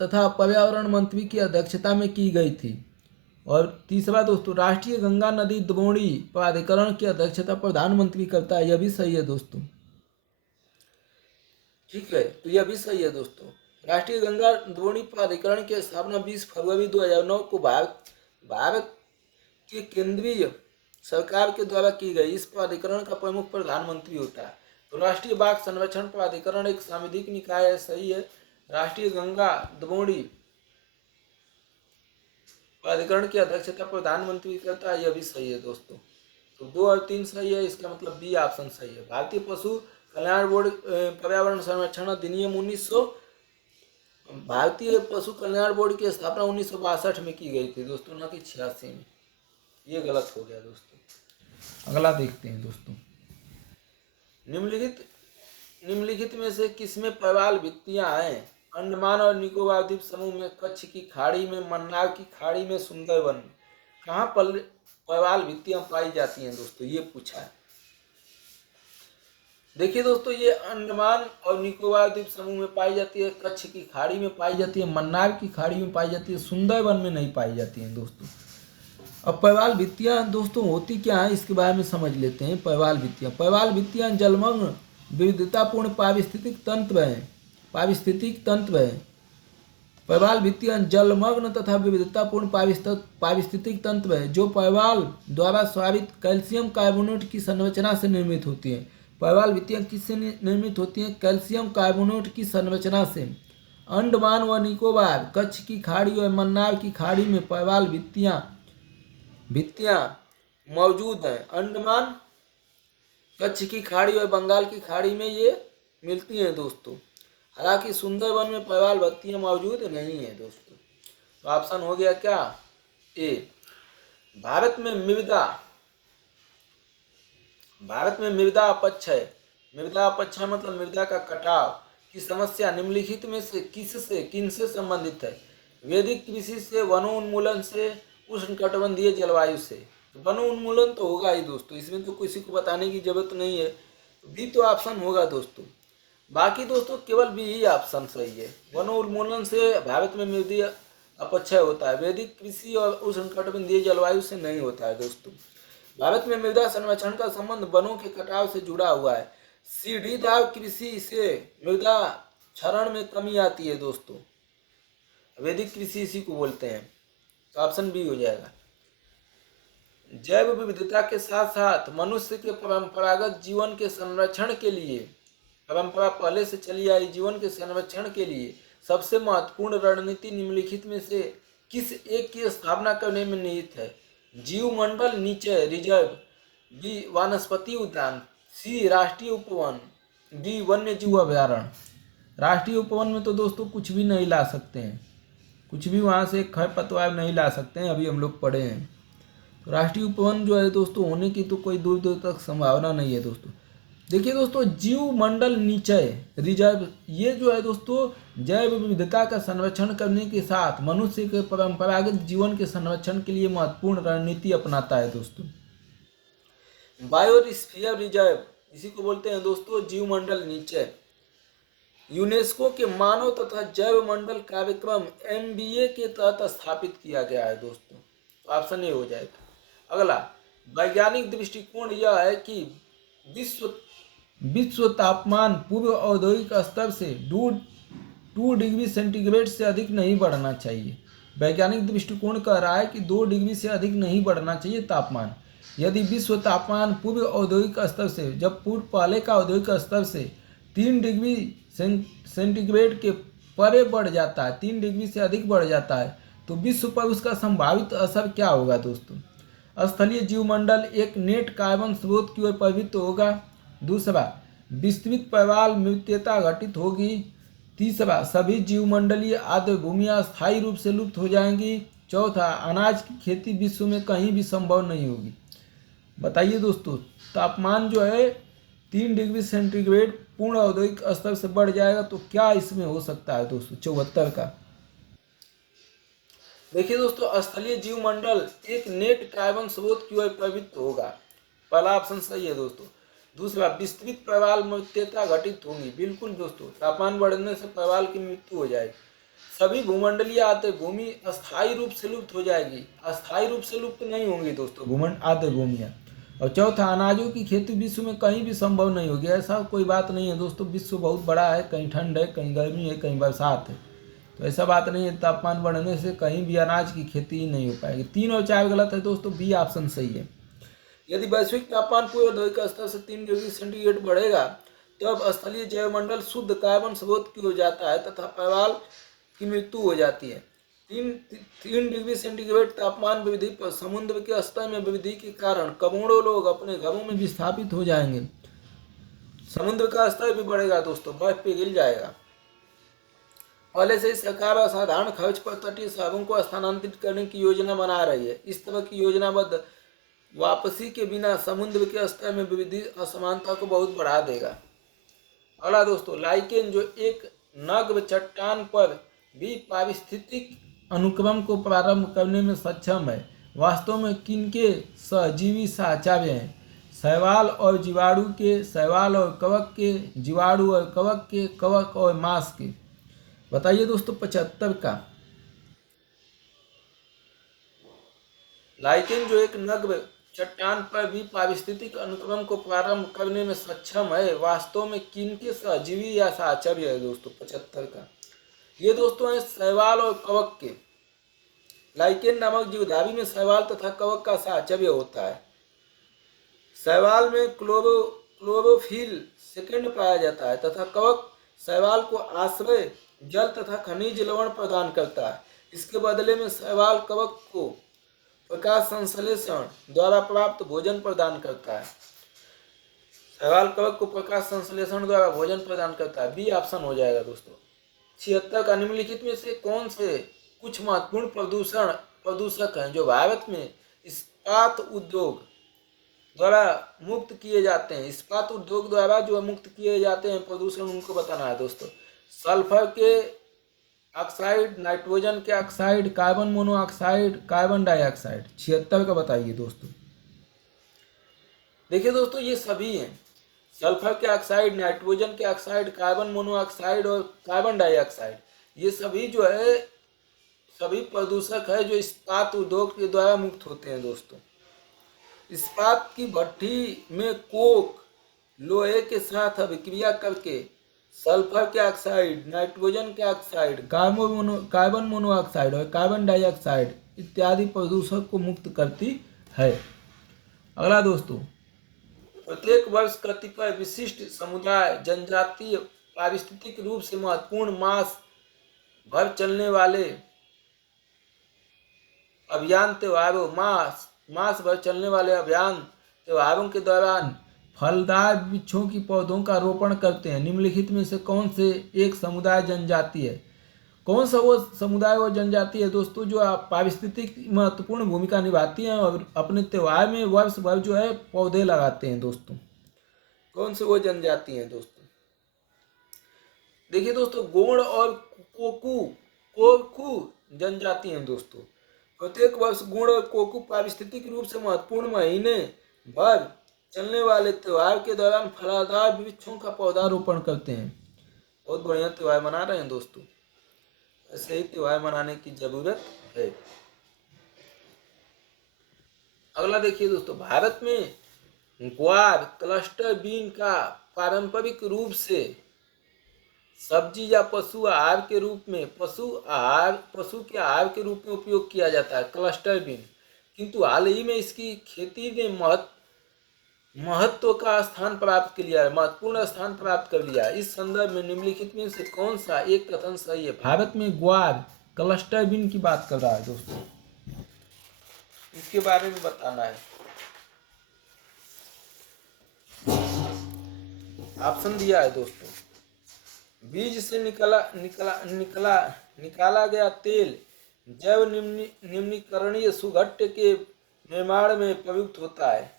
तथा पर्यावरण मंत्री की अध्यक्षता में की गई थी। और तीसरा दोस्तों, राष्ट्रीय गंगा नदी द्रोणी प्राधिकरण की अध्यक्षता प्रधानमंत्री करता है, यह भी सही है दोस्तों। ठीक है, तो यह भी सही है दोस्तों। राष्ट्रीय गंगा द्रोणी प्राधिकरण की स्थापना 20 फरवरी 2009 को भारत के केंद्रीय सरकार के द्वारा की गई। इस प्राधिकरण का प्रमुख प्रधानमंत्री होता है। तो राष्ट्रीय बाघ संरक्षण प्राधिकरण एक सांविधिक निकाय है, सही है। राष्ट्रीय गंगा द्रोणी प्राधिकरण की अध्यक्षता प्रधानमंत्री करता है, यह भी सही है दोस्तों। तो 2 और 3 सही है, इसका मतलब बी ऑप्शन सही है। भारतीय पशु कल्याण बोर्ड पर्यावरण संरक्षण अधिनियम भारतीय पशु कल्याण बोर्ड की स्थापना 1962 में की गई थी दोस्तों, न कि 86 में। ये गलत हो गया दोस्तों। अगला देखते हैं दोस्तों, निम्नलिखित में से किसमें प्रवाल भित्तियां हैं? अंडमान और निकोबार द्वीप समूह में, कच्छ की खाड़ी में, मन्नार की खाड़ी में, सुंदरबन में। कहाँ पर प्रवाल भित्तियां पाई जाती हैं दोस्तों, ये पूछा है। देखिए दोस्तों, ये अंडमान और निकोबार द्वीप समूह में पाई जाती है, कच्छ की खाड़ी में पाई जाती है, मन्नार की खाड़ी में पाई जाती है, सुंदरबन में नहीं पाई जाती है दोस्तों। अब प्रवाल भित्तियां दोस्तों होती क्या है, इसके बारे में समझ लेते हैं। प्रवाल भित्तियां जलमग्न विविधतापूर्ण पारिस्थितिक तंत्र हैं। प्रवाल भित्तियां जलमग्न तथा विविधतापूर्ण पारिस्थितिक तंत्र है, जो प्रवाल द्वारा स्रावित कैल्शियम कार्बोनेट की संरचना से निर्मित होती है। प्रवाल भित्तियां किससे निर्मित होती हैं? कैल्शियम कार्बोनेट की संरचना से। अंडमान व निकोबार, कच्छ की खाड़ी और मन्नार की खाड़ी में प्रवाल भित्तियां मौजूद हैं। अंडमान, कच्छ की खाड़ी और बंगाल की खाड़ी में ये मिलती हैं दोस्तों। हालांकि सुंदरबन में प्रवाल भित्तियां मौजूद नहीं है दोस्तों। तो ऑप्शन हो गया क्या? ए। भारत में मृदा अपक्षय, मतलब मृदा का कटाव की समस्या निम्नलिखित में से किनसे संबंधित है? वैदिक कृषि से, वनोन्मूलन से, उष्णकटिबंधीय जलवायु से। तो वनोन्मूलन तो होगा ही दोस्तों, इसमें तो किसी को बताने की जरूरत नहीं है। बी तो ऑप्शन होगा दोस्तों। बाकी दोस्तों केवल बी ही ऑप्शन सही है। वनोन्मूलन से भारत में मृदा अपक्षय होता है, वैदिक कृषि और उष्णकटिबंधीय जलवायु से नहीं होता है दोस्तों। भारत में मृदा संरक्षण का संबंध वनों के कटाव से जुड़ा हुआ है। सीढ़ीदार कृषि से मृदा क्षरण में कमी आती है दोस्तों। वैदिक कृषि इसी को बोलते हैं। तो ऑप्शन बी हो जाएगा। जैव विविधता के साथ साथ मनुष्य के परंपरागत जीवन के संरक्षण के लिए, परंपरा पहले से चली आई जीवन के संरक्षण के लिए सबसे महत्वपूर्ण रणनीति निम्नलिखित में से किस एक की स्थापना करने में निहित है? जीवमंडल निचय रिजर्व, बी वनस्पति उद्यान, सी राष्ट्रीय उपवन, डी वन्य जीव अभ्यारण्य। राष्ट्रीय उपवन में तो दोस्तों कुछ भी नहीं ला सकते हैं, कुछ भी वहाँ से खरपतवार नहीं ला सकते हैं, अभी हम लोग पढ़े हैं। तो राष्ट्रीय उपवन जो है दोस्तों होने की तो कोई दूर दूर तक संभावना नहीं है दोस्तों। देखिए दोस्तों, जीव मंडल निचय रिजर्व ये जो है दोस्तों जैव विविधता का संरक्षण करने के साथ मनुष्य के परंपरागत जीवन के संरक्षण के लिए महत्वपूर्ण रणनीति अपनाता है दोस्तों। बायोस्फीयर रिजर्व इसी को बोलते हैं दोस्तों जीव मंडल निचय। यूनेस्को के मानव तथा जैव मंडल कार्यक्रम MBA के तहत स्थापित किया गया है दोस्तों। ऑप्शन ए हो जाएगा। अगला, वैज्ञानिक दृष्टिकोण यह है कि विश्व तापमान पूर्व औद्योगिक स्तर से 2 डिग्री सेंटीग्रेड से अधिक नहीं बढ़ना चाहिए। वैज्ञानिक दृष्टिकोण कह रहा है कि 2 डिग्री से अधिक नहीं बढ़ना चाहिए तापमान। यदि विश्व तापमान पूर्व औद्योगिक स्तर से, जब पहले का औद्योगिक स्तर से 3 डिग्री सेंटीग्रेड के परे बढ़ जाता है, 3 डिग्री से अधिक बढ़ जाता है, तो विश्व पर उसका संभावित असर क्या होगा दोस्तों? स्थलीय जीवमंडल एक नेट कार्बन स्रोत की ओर प्रवृत्त होगा। दूसरा, विस्तृत प्रवाल मृत्यता घटित होगी। तीसरा, सभी जीवमंडलीय आर्द्र भूमियाँ स्थायी रूप से लुप्त हो जाएंगी। चौथा, अनाज की खेती विश्व में कहीं भी संभव नहीं होगी। बताइए दोस्तों, तापमान जो है 3 डिग्री सेंटीग्रेड पूर्ण औद्योगिक स्तर से बढ़ जाएगा तो क्या इसमें हो सकता है दोस्तों? 74 का। देखिए दोस्तों, स्थलीय जीवमंडल एक नेट कार्बन स्रोत की ओर प्रवृत्त होगा। पहला ऑप्शन सही है दोस्तों। दूसरा, विस्तृत प्रवाल मृत्यता घटित होगी। बिल्कुल दोस्तों, तापमान बढ़ने से प्रवाल की मृत्यु हो जाएगी। सभी भूमंडलीय आर्द्र भूमि अस्थायी रूप से लुप्त हो जाएगी। अस्थायी रूप से लुप्त नहीं होंगी दोस्तों आर्द्र भूमियाँ। और चौथा, अनाजों की खेती विश्व में कहीं भी संभव नहीं होगी। ऐसा कोई बात नहीं है दोस्तों, विश्व बहुत बड़ा है, कहीं ठंड है, कहीं गर्मी है, कहीं बरसात है, तो ऐसा बात नहीं है तापमान बढ़ने से कहीं भी अनाज की खेती ही नहीं हो पाएगी। 3 और 4 गलत है दोस्तों, बी ऑप्शन सही है। यदि वैश्विक तापमान पूर्व औद्योगिक स्तर से 3 डिग्री सेंटीग्रेड बढ़ेगा तब स्थलीय जैवमंडल शुद्ध कार्बन स्रोत की हो जाता है तथा प्रवाल की मृत्यु हो जाती है। 3 डिग्री सेंटीग्रेड तापमान वृद्धि पर समुद्र के स्तर में वृद्धि के कारण करोड़ों लोग अपने घरों में विस्थापित हो जाएंगे। समुद्र का स्तर भी बढ़ेगा दोस्तों, बर्फ पिघल जाएगा। पहले से ही सरकार असाधारण खर्च पर तटीय शहरों को स्थानांतरित करने की योजना बना रही है। इस तरह की योजनाबद्ध वापसी के बिना समुद्र के स्तर में वृद्धि असमानता को बहुत बढ़ा देगा। अगला दोस्तों, लाइकेन जो एक नग्न चट्टान पर भी पारिस्थितिक अनुक्रम को प्रारंभ करने में सक्षम है, वास्तव में किनके सहजीवी साहचर्य हैं? शैवाल और जीवाणु के, शैवाल और कवक के, जीवाणु और कवक के, कवक और मांस के। बताइए दोस्तों 75 का। लाइकेन जो एक नग्न चट्टान पर भी पारिस्थितिक अनुक्रम को प्रारंभ करने में सक्षम है, वास्तव में किनके सहजीवी या साहचर्य है दोस्तों 75 का। ये दोस्तों है शैवाल और कवक के। लाइकेन नामक जीवधारी में शैवाल तथा कवक का साहचर्य होता है। शैवाल में क्लोरोफिल सेकेंड पाया जाता है तथा कवक शैवाल को आश्रय जल तथा खनिज लवण प्रदान करता है। इसके बदले में शैवाल कवक को प्रकाश संश्लेषण द्वारा प्राप्त भोजन प्रदान करता है। शैवाल कवक को प्रकाश संश्लेषण द्वारा भोजन प्रदान करता है। बी ऑप्शन हो जाएगा दोस्तों। 76 का, निम्नलिखित में से कौन से कुछ महत्वपूर्ण प्रदूषक हैं जो भारत में इस्पात उद्योग द्वारा मुक्त किए जाते हैं? इस्पात उद्योग द्वारा जो मुक्त किए जाते हैं प्रदूषण, उनको बताना है दोस्तों। सल्फर के ऑक्साइड, नाइट्रोजन के oxide, carbon monoxide, carbon dioxide. 76 का बताइए दोस्तों। देखिए दोस्तों, ये सभी हैं। सल्फर के ऑक्साइड, नाइट्रोजन के ऑक्साइड, कार्बन मोनोऑक्साइड और कार्बन डाइऑक्साइड, ये सभी जो है सभी प्रदूषक है जो इस्पात उद्योग के द्वारा मुक्त होते हैं दोस्तों। इस्पात की भट्टी में कोक लोहे के साथ अभिक्रिया करके सल्फर के ऑक्साइड, नाइट्रोजन के ऑक्साइड, कार्बन मोनोऑक्साइड और कार्बन डाइऑक्साइड इत्यादि प्रदूषक को मुक्त करती है। अगला दोस्तों, प्रत्येक वर्ष कतिपय विशिष्ट समुदाय, जनजातीय, पारिस्थितिक रूप से महत्वपूर्ण मास भर चलने वाले अभियान त्योहारों मास भर चलने वाले अभियान त्योहारों के दौरान फलदार वृक्षों की पौधों का रोपण करते हैं। निम्नलिखित में से कौन से एक समुदाय जनजाति है? कौन सा वो समुदाय और जनजाति है दोस्तों जो पारिस्थितिक महत्वपूर्ण भूमिका निभाती हैं और अपने त्योहार में वर्ष भर जो है पौधे लगाते हैं दोस्तों? कौन से वो जनजाति हैं दोस्तों? देखिए दोस्तों, गोंड और कोकू जनजाति हैं दोस्तों। प्रत्येक वर्ष गुण और कोकू पारिस्थितिक रूप से महत्वपूर्ण महीने भर चलने वाले त्योहार के दौरान फलदार वृक्षों का पौधारोपण करते हैं। बहुत बढ़िया त्योहार मना रहे हैं दोस्तों। ऐसे ही त्योहार मनाने की जरूरत है। अगला देखिए दोस्तों, भारत में ग्वार क्लस्टर बीन का पारंपरिक रूप से सब्जी या पशु आहार के रूप में पशु के आहार के रूप में उपयोग किया जाता है, क्लस्टर बीन। किंतु हाल ही में इसकी खेती ने महत्व का स्थान प्राप्त कर लिया है, महत्वपूर्ण स्थान प्राप्त कर लिया है। इस संदर्भ में निम्नलिखित में से कौन सा एक कथन सही है? भारत में ग्वार क्लस्टर बीन की बात कर रहा है दोस्तों, इसके बारे में बताना है। ऑप्शन दिया है दोस्तों। बीज से निकाला गया तेल जैव निम्नीकरणीय सुघट्य के निर्माण में प्रयुक्त होता है।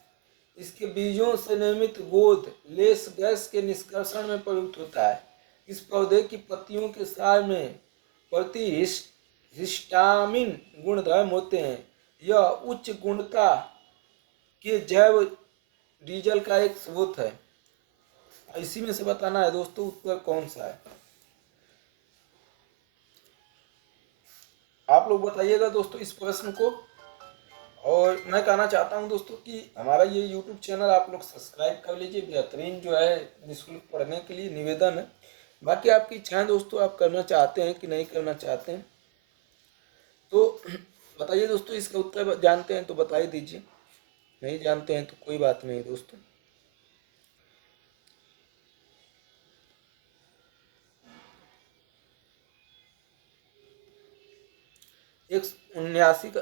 इसके बीजों से निर्मित गोंद लेस गैस के निष्कर्षण में प्रयुक्त होता है। इस पौधे की पत्तियों के सार में हिस्टामिन गुणधर्म होते हैं। यह उच्च गुणता के जैव डीजल का एक स्रोत है। इसी में से बताना है दोस्तों उत्तर कौन सा है। आप लोग बताइएगा दोस्तों इस प्रश्न को। और मैं कहना चाहता हूं दोस्तों कि हमारा ये YouTube चैनल आप लोग सब्सक्राइब कर लीजिए। बेहतरीन जो है निःशुल्क पढ़ने के लिए निवेदन है। बाकी आपकी इच्छाएं दोस्तों, आप करना चाहते हैं कि नहीं करना चाहते हैं तो बताइए दोस्तों। इसका उत्तर जानते हैं तो बता ही दीजिए, नहीं जानते हैं तो कोई बात नहीं दोस्तों। एक 79 का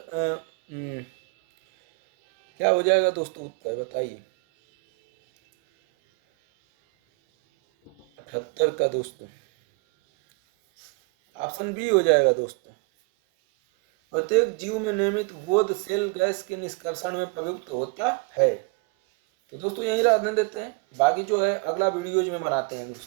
क्या हो जाएगा दोस्तों उत्तर बताइए? 78 का दोस्तों ऑप्शन बी हो जाएगा दोस्तों। प्रत्येक जीव में नियमित बोध सेल गैस के निष्कर्षण में प्रयुक्त होता है। तो दोस्तों यही रहने देते हैं, बाकी जो है अगला वीडियोज में बनाते हैं दोस्तों।